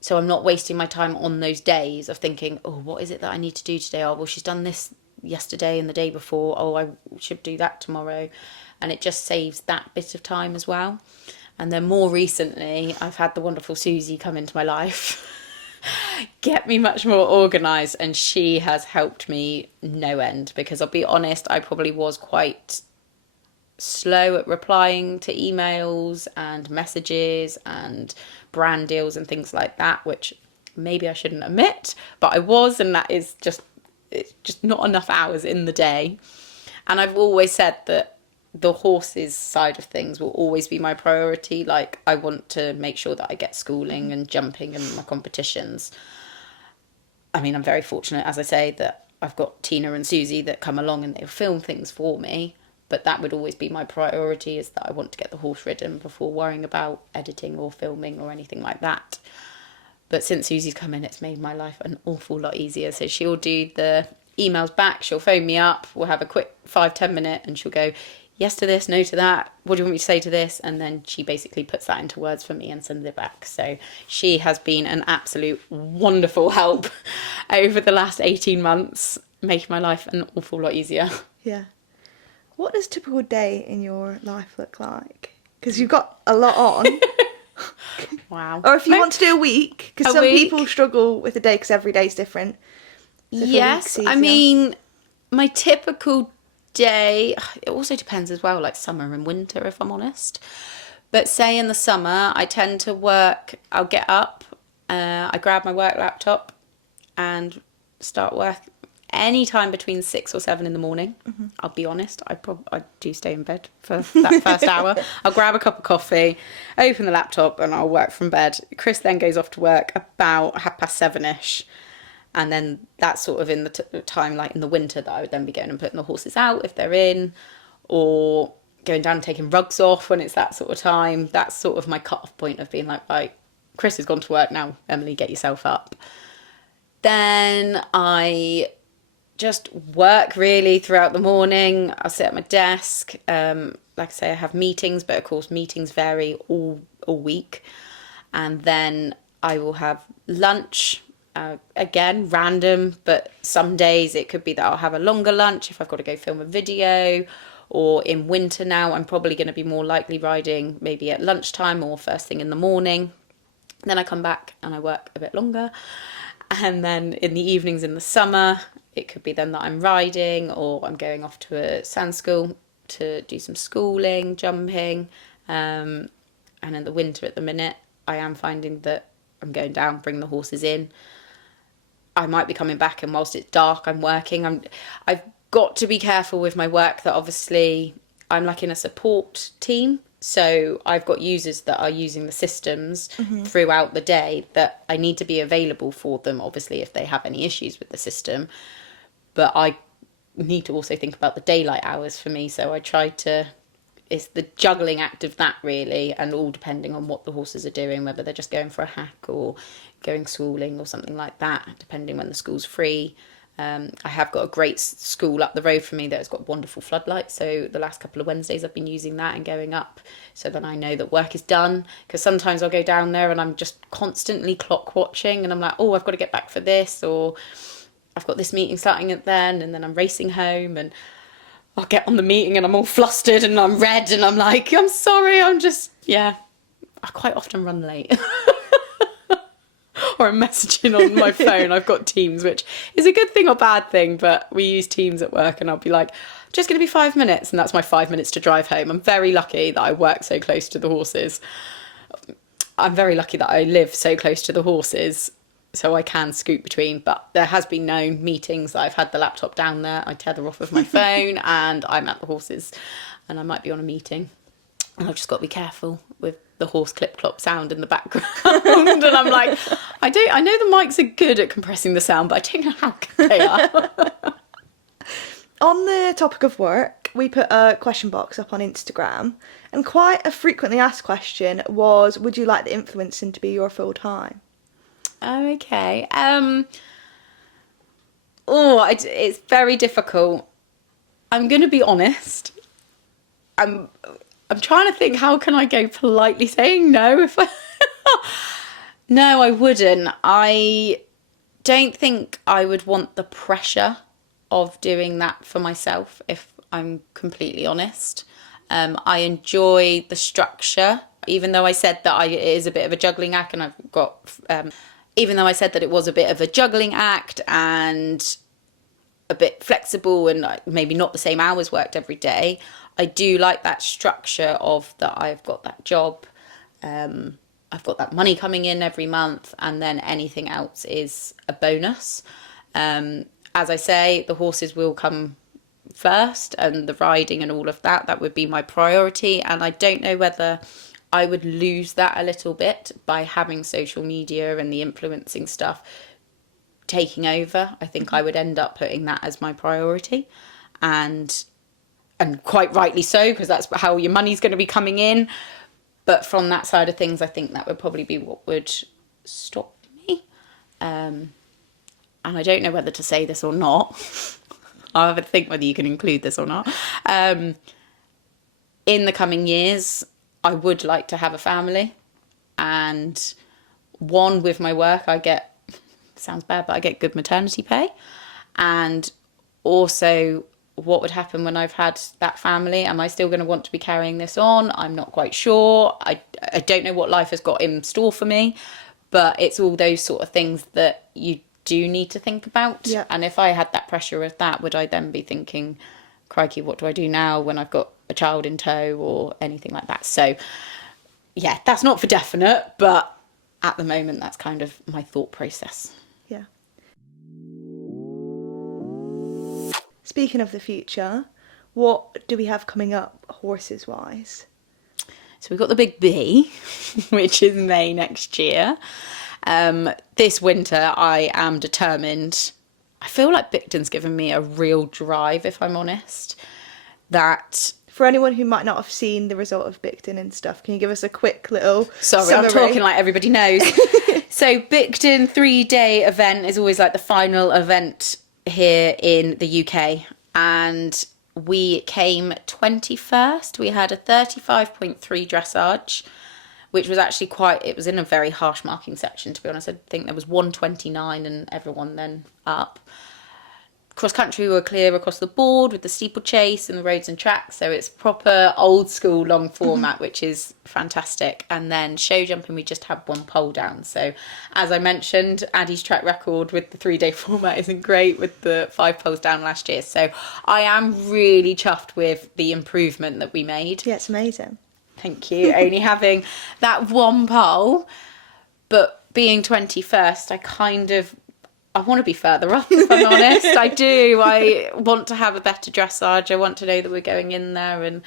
So I'm not wasting my time on those days of thinking, oh, what is it that I need to do today? Oh, well, she's done this yesterday and the day before. Oh, I should do that tomorrow. And it just saves that bit of time as well. And then more recently, I've had the wonderful Susie come into my life, get me much more organised, and she has helped me no end, because I'll be honest, I probably was quite slow at replying to emails and messages and brand deals and things like that, which maybe I shouldn't admit, but I was, and that is it's just not enough hours in the day. And I've always said that the horses side of things will always be my priority. Like, I want to make sure that I get schooling and jumping and my competitions. I mean, I'm very fortunate, as I say, that I've got Tina and Susie that come along and they'll film things for me. But that would always be my priority, is that I want to get the horse ridden before worrying about editing or filming or anything like that. But since Susie's come in, it's made my life an awful lot easier. So she'll do the emails back, she'll phone me up, we'll have a quick 5-10 minute, and she'll go, yes to this, no to that, what do you want me to say to this? And then she basically puts that into words for me and sends it back. So she has been an absolute wonderful help over the last 18 months, making my life an awful lot easier. Yeah. What does a typical day in your life look like? Because you've got a lot on. Wow. Or if you want to do a week, because some people struggle with a day because every day's different. So yes, I mean, my typical day, it also depends as well, like summer and winter, if I'm honest. But say in the summer, I tend to work, I'll get up, I grab my work laptop and start work anytime between 6 or 7 in the morning. Mm-hmm. I'll be honest, I do stay in bed for that first hour. I'll grab a cup of coffee, open the laptop, and I'll work from bed. Chris then goes off to work about 7:30ish. And then that's sort of in the time, like in the winter, that I would then be going and putting the horses out if they're in, or going down and taking rugs off when it's that sort of time. That's sort of my cut-off point of being like, right, Chris has gone to work now, Emily, get yourself up. Then I just work really throughout the morning. I'll sit at my desk. Like I say, I have meetings, but of course meetings vary all week. And then I will have lunch. Again, random, but some days it could be that I'll have a longer lunch if I've got to go film a video. Or in winter now, I'm probably going to be more likely riding maybe at lunchtime or first thing in the morning. Then I come back and I work a bit longer. And then in the evenings in the summer, it could be then that I'm riding, or I'm going off to a sand school to do some schooling, jumping. And in the winter at the minute, I am finding that I'm going down, bring the horses in. I might be coming back, and whilst it's dark, I'm working. I've got to be careful with my work that obviously I'm like in a support team. So I've got users that are using the systems throughout the day that I need to be available for them, obviously, if they have any issues with the system. But I need to also think about the daylight hours for me. So I try to, it's the juggling act of that really, and all depending on what the horses are doing, whether they're just going for a hack or going schooling or something like that, depending when the school's free. I have got a great school up the road from me that has got wonderful floodlights, so the last couple of Wednesdays I've been using that and going up, so then I know that work is done, because sometimes I'll go down there and I'm just constantly clock watching and I'm like, oh, I've got to get back for this, or I've got this meeting starting at then, and then I'm racing home and I'll get on the meeting and I'm all flustered and I'm red and I'm like, I'm sorry, I'm just, yeah, I quite often run late. Or I'm messaging on my phone. I've got Teams, which is a good thing or bad thing, but we use Teams at work, and I'll be like, just going to be 5 minutes, and that's my 5 minutes to drive home. I'm very lucky that I work so close to the horses. I'm very lucky that I live so close to the horses, so I can scoot between, but there has been known meetings that I've had the laptop down there, I tether off of my phone, and I'm at the horses, and I might be on a meeting, and I've just got to be careful with the horse clip-clop sound in the background. And I'm like, I know the mics are good at compressing the sound, but I don't know how good they are. On the topic of work, we put a question box up on Instagram, and quite a frequently asked question was, would you like the influencing to be your full time? Okay. It's very difficult. I'm going to be honest. I'm trying to think, how can I go politely saying no if I... No, I wouldn't. I don't think I would want the pressure of doing that for myself, if I'm completely honest. I enjoy the structure, even though I said that it is a bit of a juggling act, and I've got... even though I said that it was a bit of a juggling act and a bit flexible and maybe not the same hours worked every day, I do like that structure of that I've got that job, I've got that money coming in every month, and then anything else is a bonus. As I say, the horses will come first, and the riding and all of that. That would be my priority. And I don't know whether I would lose that a little bit by having social media and the influencing stuff taking over. I think I would end up putting that as my priority, and quite rightly so, because that's how your money's going to be coming in. But from that side of things, I think that would probably be what would stop me. And I don't know whether to say this or not. I'll have to think whether you can include this or not. In the coming years, I would like to have a family. And one, with my work, I get, sounds bad, but I get good maternity pay. And also, what would happen when I've had that family? Am I still going to want to be carrying this on? I'm not quite sure. I don't know what life has got in store for me, but it's all those sort of things that you do need to think about. Yeah. And if I had that pressure of that, would I then be thinking, crikey, what do I do now when I've got a child in tow or anything like that? So yeah, that's not for definite, but at the moment, that's kind of my thought process. Yeah. Speaking of the future, what do we have coming up horses wise? So we've got the big B, which is May next year. This winter, I am determined. I feel like Bicton's given me a real drive, if I'm honest. That For anyone who might not have seen the result of Bicton and stuff, can you give us a quick little Sorry, summary? I'm talking like everybody knows. So Bicton 3-day event is always like the final event here in the UK. And we came 21st. We had a 35.3 dressage, which was actually it was in a very harsh marking section, to be honest. I think there was 129 and everyone then up. Cross country, we were clear across the board with the steeplechase and the roads and tracks. So it's proper old school long format, which is fantastic. And then show jumping, we just had one pole down. So as I mentioned, Addie's track record with the 3-day format isn't great with the 5 poles down last year. So I am really chuffed with the improvement that we made. Yeah, it's amazing. Thank you. Only having that one pole, but being 21st, I want to be further up, if I'm honest. I do. I want to have a better dressage. I want to know that we're going in there and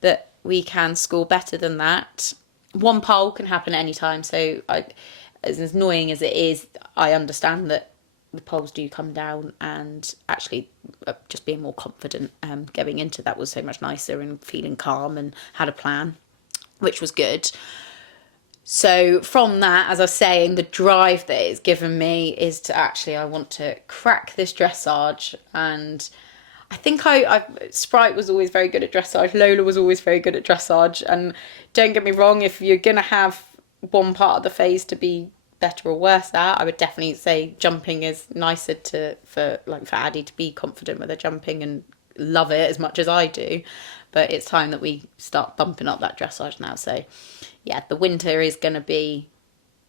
that we can score better than that. One pole can happen at any time. So as annoying as it is, I understand that the poles do come down, and actually just being more confident going into that was so much nicer, and feeling calm and had a plan, which was good. So from that, as I was saying, the drive that it's given me is to actually, I want to crack this dressage. And I think Sprite was always very good at dressage. Lola was always very good at dressage. And don't get me wrong, if you're going to have one part of the phase to be better or worse at, I would definitely say jumping is nicer for Addie to be confident with her jumping and love it as much as I do. But it's time that we start bumping up that dressage now. So yeah, the winter is going to be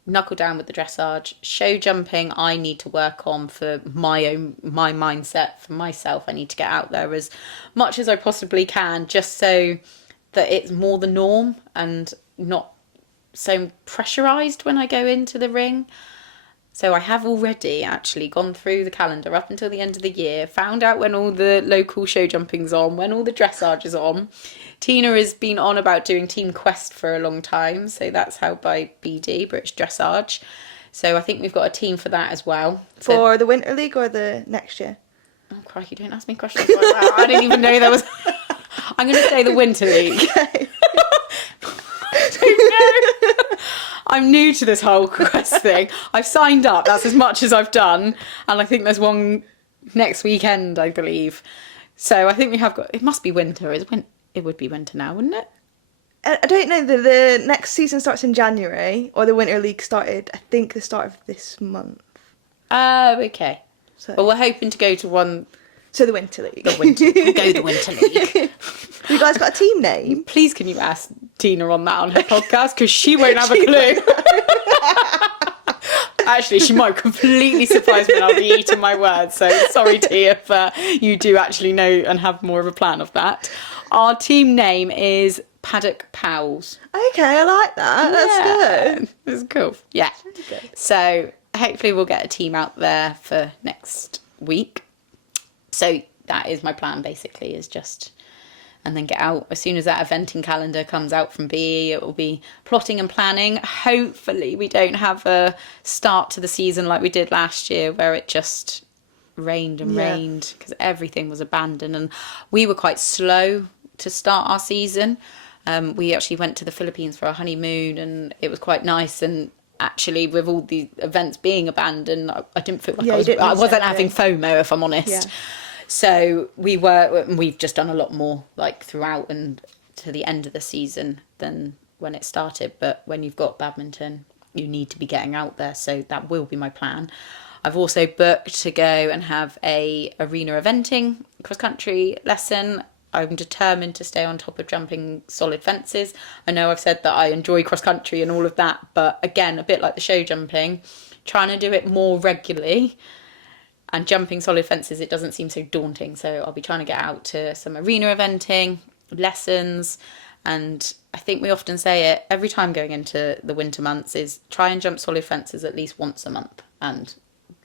knuckle down with the dressage. Show jumping I need to work on for my mindset, for myself. I need to get out there as much as I possibly can, just so that it's more the norm and not so pressurized when I go into the ring. So I have already actually gone through the calendar up until the end of the year, found out when all the local show jumping's on, when all the dressage is on. Tina has been on about doing Team Quest for a long time, so that's held by BD, British Dressage. So I think we've got a team for that as well. For the Winter League or the next year? Oh, crikey, don't ask me questions like that. I didn't even know there was... I'm going to say the Winter League. Okay. I don't know. I'm new to this whole quest thing. I've signed up. That's as much as I've done. And I think there's one next weekend, I believe. So I think we have got... It must be winter. It would be winter now, wouldn't it? I don't know. The next season starts in January, or the Winter League started, I think, the start of this month. Oh, okay. So, Well, we're hoping to go to one... So the Winter League. We'll go the Winter League. You guys got a team name? Please can you ask Tina on that on her podcast, because she won't have a clue. Actually, she might completely surprise me and I'll be eating my words. So sorry, Tia, if you do actually know and have more of a plan of that. Our team name is Paddock Pals. Okay, I like that. That's good. That's cool. Yeah. Good. So hopefully we'll get a team out there for next week. So that is my plan basically, is just, and then get out as soon as that eventing calendar comes out from BE. It will be plotting and planning. Hopefully we don't have a start to the season like we did last year where it just rained and rained, because everything was abandoned, and we were quite slow to start our season. We actually went to the Philippines for our honeymoon, and it was quite nice, and actually with all the events being abandoned, I didn't feel like I wasn't having FOMO, if I'm honest. So we've just done a lot more like throughout and to the end of the season than when it started. But when you've got badminton, you need to be getting out there, so that will be my plan. I've also booked to go and have a arena eventing cross country lesson. I'm determined to stay on top of jumping solid fences. I know I've said that I enjoy cross country and all of that, but again, a bit like the show jumping, trying to do it more regularly, and jumping solid fences, it doesn't seem so daunting. So I'll be trying to get out to some arena eventing lessons. And I think we often say it every time going into the winter months, is try and jump solid fences at least once a month. And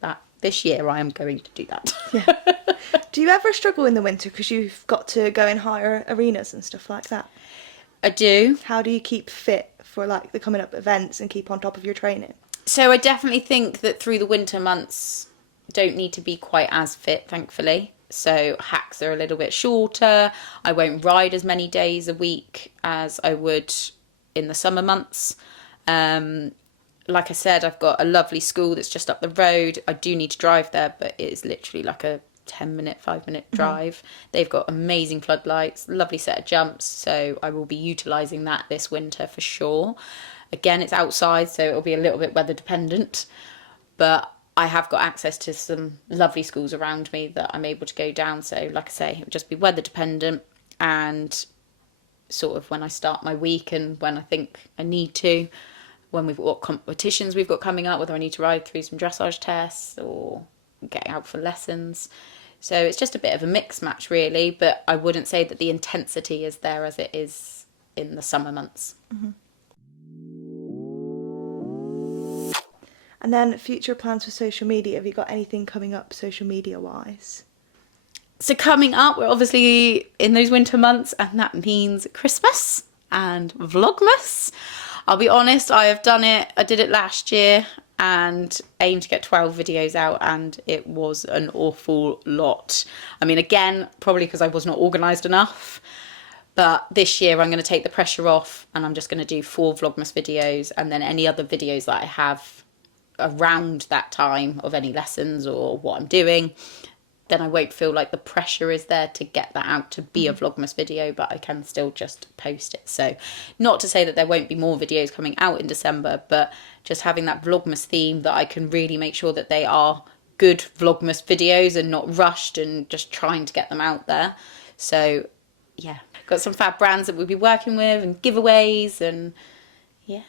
that this year I am going to do that. Do you ever struggle in the winter because you've got to go in higher arenas and stuff like that? I do. How do you keep fit for like the coming up events and keep on top of your training? So I definitely think that through the winter months don't need to be quite as fit, thankfully. So hacks are a little bit shorter. I won't ride as many days a week as I would in the summer months. Like I said, I've got a lovely school that's just up the road. I do need to drive there, but it is literally like a 10-minute, 5-minute drive. They've got amazing floodlights, lovely set of jumps, so I will be utilising that this winter for sure. Again, it's outside, so it'll be a little bit weather dependent, but I have got access to some lovely schools around me that I'm able to go down. So like I say, it'll just be weather dependent, and sort of when I start my week and when I think I need to, when we've got competitions we've got coming up, whether I need to ride through some dressage tests or get out for lessons. So it's just a bit of a mix match really, but I wouldn't say that the intensity is there as it is in the summer months. And then future plans for social media. Have you got anything coming up social media wise? So coming up, we're obviously in those winter months, and that means Christmas and vlogmas. I'll be honest, I did it last year and aimed to get 12 videos out, and it was an awful lot. I mean, again, probably because I was not organised enough, but this year I'm going to take the pressure off, and I'm just going to do 4 vlogmas videos, and then any other videos that I have around that time of any lessons or what I'm doing, then I won't feel like the pressure is there to get that out to be a vlogmas video, but I can still just post it. So not to say that there won't be more videos coming out in December, but just having that vlogmas theme that I can really make sure that they are good vlogmas videos and not rushed, and just trying to get them out there. So yeah, got some fab brands that we'll be working with and giveaways, and yeah.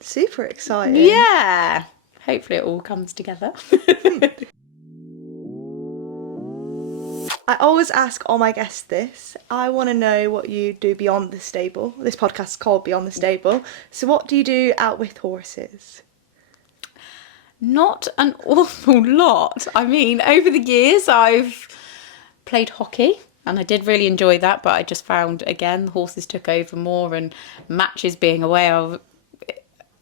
Super exciting. Yeah. Hopefully it all comes together. I always ask all my guests this. I want to know what you do beyond the stable. This podcast is called Beyond the Stable. So what do you do out with horses? Not an awful lot. I mean, over the years I've played hockey, and I did really enjoy that, but I just found, again, the horses took over more, and matches being away,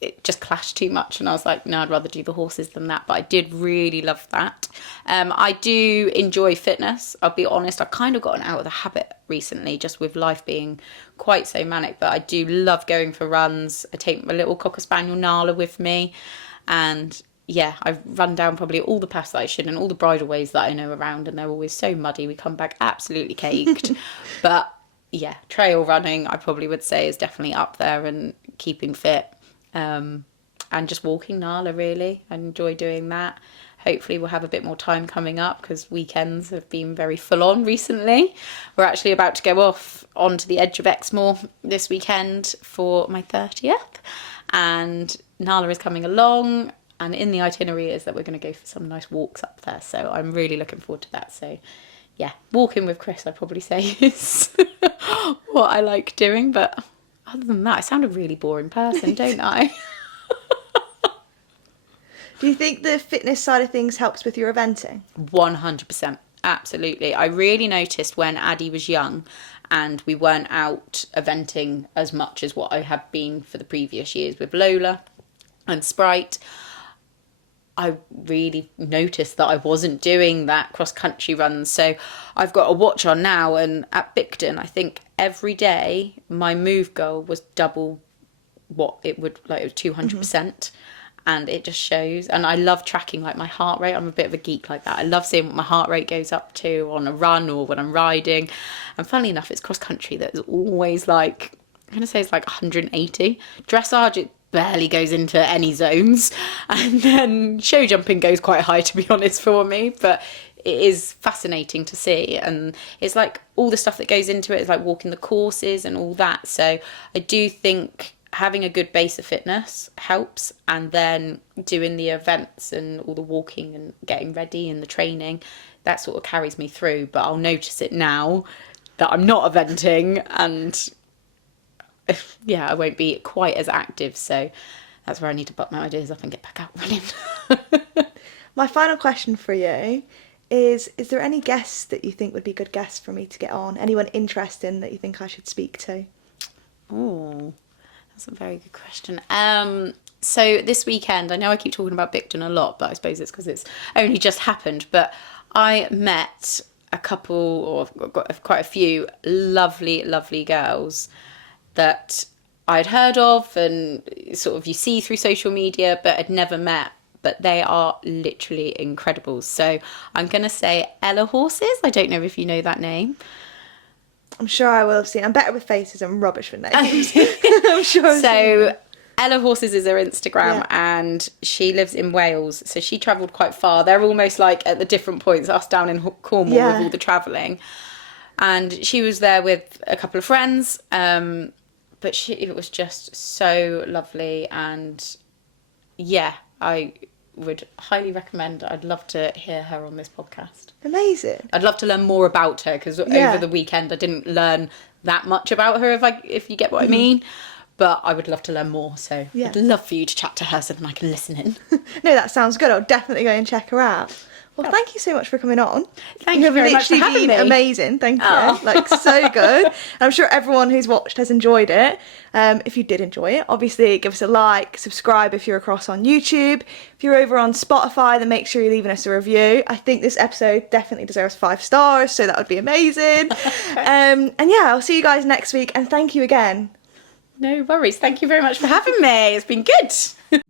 it just clashed too much, and I was like, no, I'd rather do the horses than that. But I did really love that. I do enjoy fitness. I'll be honest, I've kind of gotten out of the habit recently, just with life being quite so manic, but I do love going for runs. I take my little Cocker Spaniel Nala with me, and yeah, I've run down probably all the paths that I should and all the bridleways that I know around, and they're always so muddy. We come back absolutely caked. But yeah, trail running I probably would say is definitely up there, and keeping fit. And just walking Nala, really. I enjoy doing that. Hopefully we'll have a bit more time coming up, because weekends have been very full on recently. We're actually about to go off onto the edge of Exmoor this weekend for my 30th, and Nala is coming along, and in the itinerary is that we're going to go for some nice walks up there, so I'm really looking forward to that. So yeah, walking with Chris I'd probably say is what I like doing, but other than that, I sound a really boring person, don't I? Do you think the fitness side of things helps with your eventing? 100%. absolutely. I really noticed when Addie was young and we weren't out eventing as much as what I had been for the previous years with Lola and Sprite. I really noticed that I wasn't doing that cross-country runs. So I've got a watch on now, and at Bicton, I think every day my move goal was double what it would, like, it was 200%. And it just shows. And I love tracking, like, my heart rate. I'm a bit of a geek like that. I love seeing what my heart rate goes up to on a run or when I'm riding. And funnily enough, it's cross-country that is always, like, I'm going to say it's like 180. Dressage, it barely goes into any zones, and then show jumping goes quite high, to be honest, for me. But it is fascinating to see, and it's like all the stuff that goes into it is like walking the courses and all that. So I do think having a good base of fitness helps, and then doing the events and all the walking and getting ready and the training, that sort of carries me through. But I'll notice it now that I'm not eventing, and yeah, I won't be quite as active. So that's where I need to butt my ideas up and get back out running. My final question for you is there any guests that you think would be good guests for me to get on? Anyone interesting that you think I should speak to? Oh, that's a very good question. So this weekend, I know I keep talking about Bicton a lot, but I suppose it's because it's only just happened. But I met a couple, or I've got quite a few lovely, lovely girls that I'd heard of and sort of you see through social media, but I'd never met. But they are literally incredible. So I'm going to say Ella Horses. I don't know if you know that name. I'm sure I will have seen. I'm better with faces. I'm rubbish with names. I'm sure I've seen them. Ella Horses is her Instagram, and she lives in Wales. So she travelled quite far. They're almost like at the different points, us down in Cornwall with all the travelling. And she was there with a couple of friends. But it was just so lovely, and yeah, I would highly recommend. I'd love to hear her on this podcast. Amazing. I'd love to learn more about her, because over the weekend I didn't learn that much about her, if you get what I mean. But I would love to learn more, so I'd love for you to chat to her so then I can listen in. No, that sounds good. I'll definitely go and check her out. Well, thank you so much for coming on. Thank you very much for having me. Amazing, thank you. Like, so good. I'm sure everyone who's watched has enjoyed it. If you did enjoy it, obviously give us a like, subscribe if you're across on YouTube. If you're over on Spotify, then make sure you're leaving us a review. I think this episode definitely deserves 5 stars, so that would be amazing. And yeah, I'll see you guys next week, and thank you again. No worries. Thank you very much for having me. It's been good.